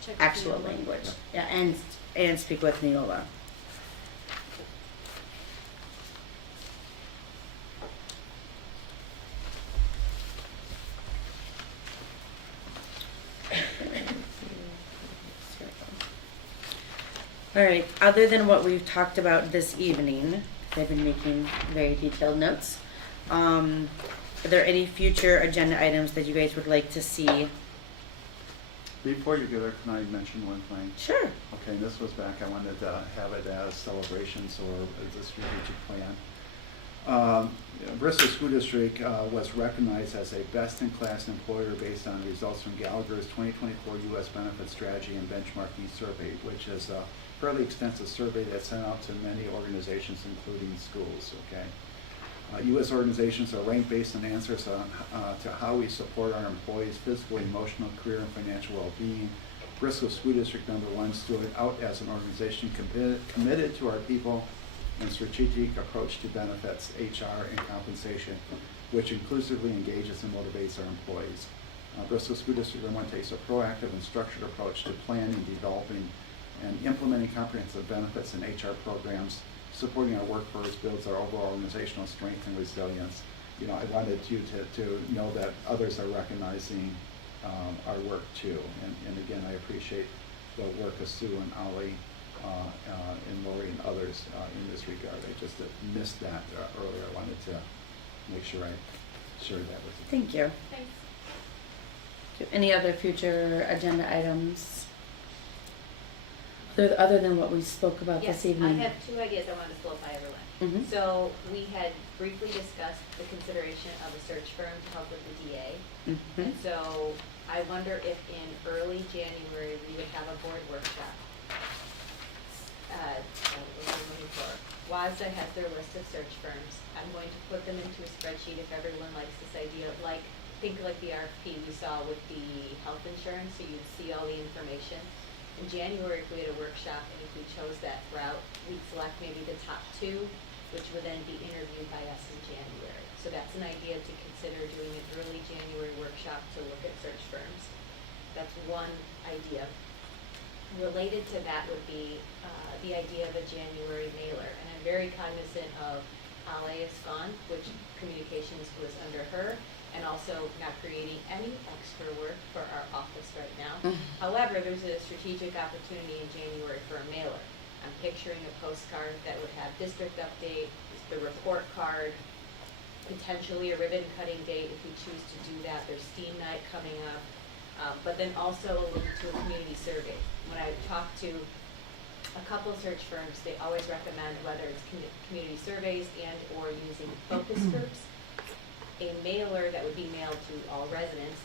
Check with actual Neola. language. Yeah, and speak with Neola. All right, other than what we've talked about this evening, 'cause I've been making very detailed notes, are there any future agenda items that you guys would like to see? Before you go there, can I mention one thing? Sure. Okay, this was back, I wanted to have it as celebrations or as a strategic plan. Bristol School District was recognized as a best-in-class employer based on results from Gallagher's 2024 U.S. Benefit Strategy and Benchmarking Survey, which is a fairly extensive survey that's sent out to many organizations, including schools, okay? U.S. organizations are ranked based on answers to how we support our employees' physical, emotional, career, and financial well-being. Bristol School District #1 stood out as an organization committed to our people and strategic approach to benefits, HR, and compensation, which inclusively engages and motivates our employees. Bristol School District #1 takes a proactive and structured approach to planning, developing, and implementing comprehensive benefits and HR programs. Supporting our workforce builds our overall organizational strength and resilience. You know, I wanted you to know that others are recognizing our work too. And again, I appreciate the work of Sue and Ollie and Lori and others in this regard. I just missed that earlier. I wanted to make sure I shared that with you. Thank you. Thanks. Any other future agenda items? Other than what we spoke about Yes, this evening? I have two ideas I wanted to float by everyone. Mhm. So we had briefly discussed the consideration of a search firm to help with the DA. Mhm. And so I wonder if in early January, we would have a board workshop. What am I looking for? WASDA has their list of search firms. I'm going to put them into a spreadsheet if everyone likes this idea, like, think like the RFP we saw with the health insurance, so you'd see all the information. In January, if we had a workshop and if we chose that route, we'd select maybe the top two, which would then be interviewed by us in January. So that's an idea to consider, doing an early January workshop to look at search firms. That's one idea. Related to that would be the idea of a January mailer. And I'm very cognizant of Ale Escon, which communications was under her, and also not creating any extra work for our office right now. However, there's a strategic opportunity in January for a mailer. I'm picturing a postcard that would have district update, the report card, potentially a ribbon cutting date if we choose to do that. There's STEAM night coming up, but then also a link to a community survey. When I talk to a couple search firms, they always recommend whether it's community surveys and or using focus groups. a mailer that would be mailed to all residents.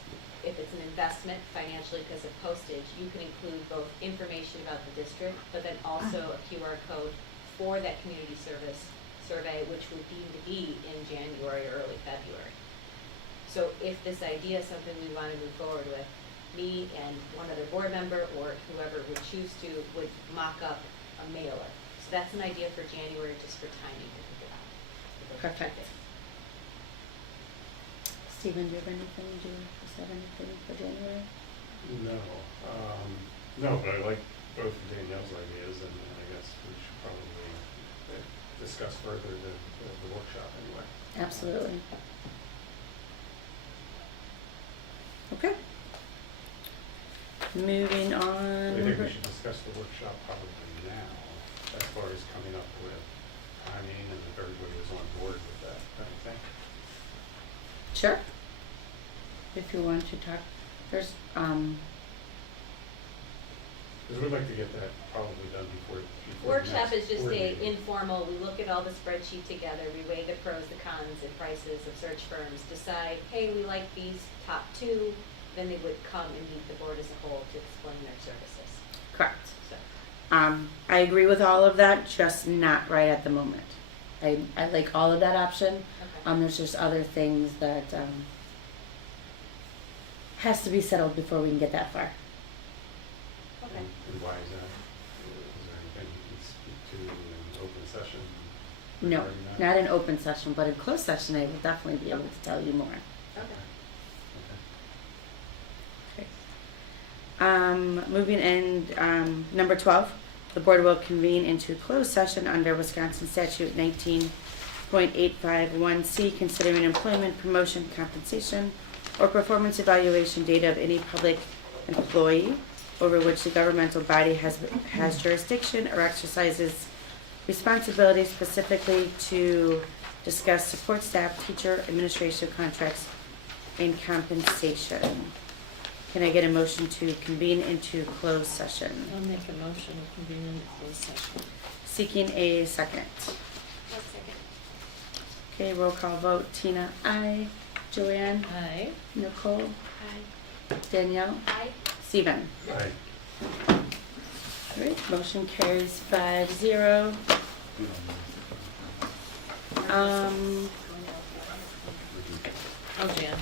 If it's an investment financially because of postage, you can include both information about the district, but then also a QR code for that community service survey, which would deem to be in January or early February. So if this idea is something we want to move forward with, me and one other board member or whoever would choose to would mock up a mailer. So that's an idea for January, just for timing to think about. Perfect. Stephen, do you have anything, do you just have anything for January? No, but I like both of Danielle's ideas, and I guess we should probably discuss further the workshop anyway. Absolutely. Okay. Moving I on. think we should discuss the workshop probably now, as far as coming up with timing and if everybody is on board with that, don't you think? Sure. If you want to talk, there's, Because we'd like to get that probably done before the Workshop next is just board a meeting. informal, we look at all the spreadsheet together, we weigh the pros, the cons, and prices of search firms, decide, hey, we like these top two, then they would come and meet the board as a whole to explain their services. correct. So, I agree with all of that, just not right at the moment. I like all of that option. okay. There's just other things that, has to be settled before we can get that far. Okay. And why is that? Is there anything you can speak to in open session? No, regarding that? not in open session, but in closed session, I will definitely be able to tell you more. Okay. Moving in, number 12, the board will convene into closed session under Wisconsin statute 19.851C, considering employment, promotion, compensation, or performance evaluation data of any public employee over which the governmental body has jurisdiction or exercises responsibility, specifically to discuss support staff, teacher, administration contracts, and compensation. Can I get a motion to convene into closed session? I'll make a motion to convene into closed session. Seeking a second. One second. Okay, roll call vote. Tina, aye. Joanne, Aye. Nicole, Aye. Danielle, Aye. Stephen. Right. All right, motion carries 5-0. Oh, Jan.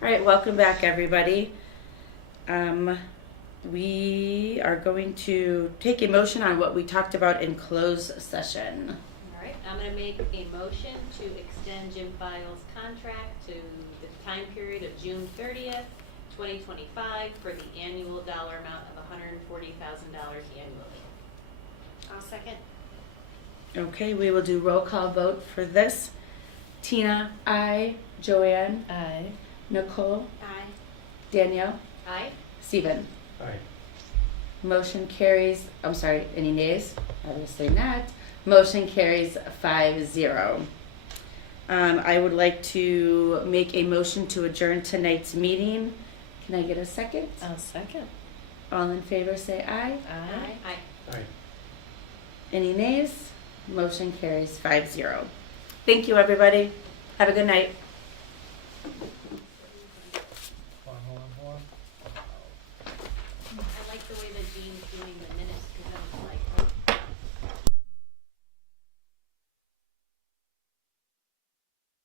All right, welcome back, everybody. We are going to take a motion on what we talked about in closed session. All right, I'm gonna make a motion to extend Jim Files' contract to the time period of June 30th, 2025 for the annual dollar amount of $140,000 annually. I'll second. Okay, we will do roll call vote for this. Tina, aye. Joanne, Aye. Nicole, Aye. Danielle, Aye? Stephen. Aye. Motion carries, I'm sorry, any nays? Obviously not. Motion carries 5-0. I would like to make a motion to adjourn tonight's meeting. Can I get a second? I'll second. All in favor say aye. Aye. Aye. Aye. Any nays? Motion carries 5-0. Thank you, everybody. Have a good night.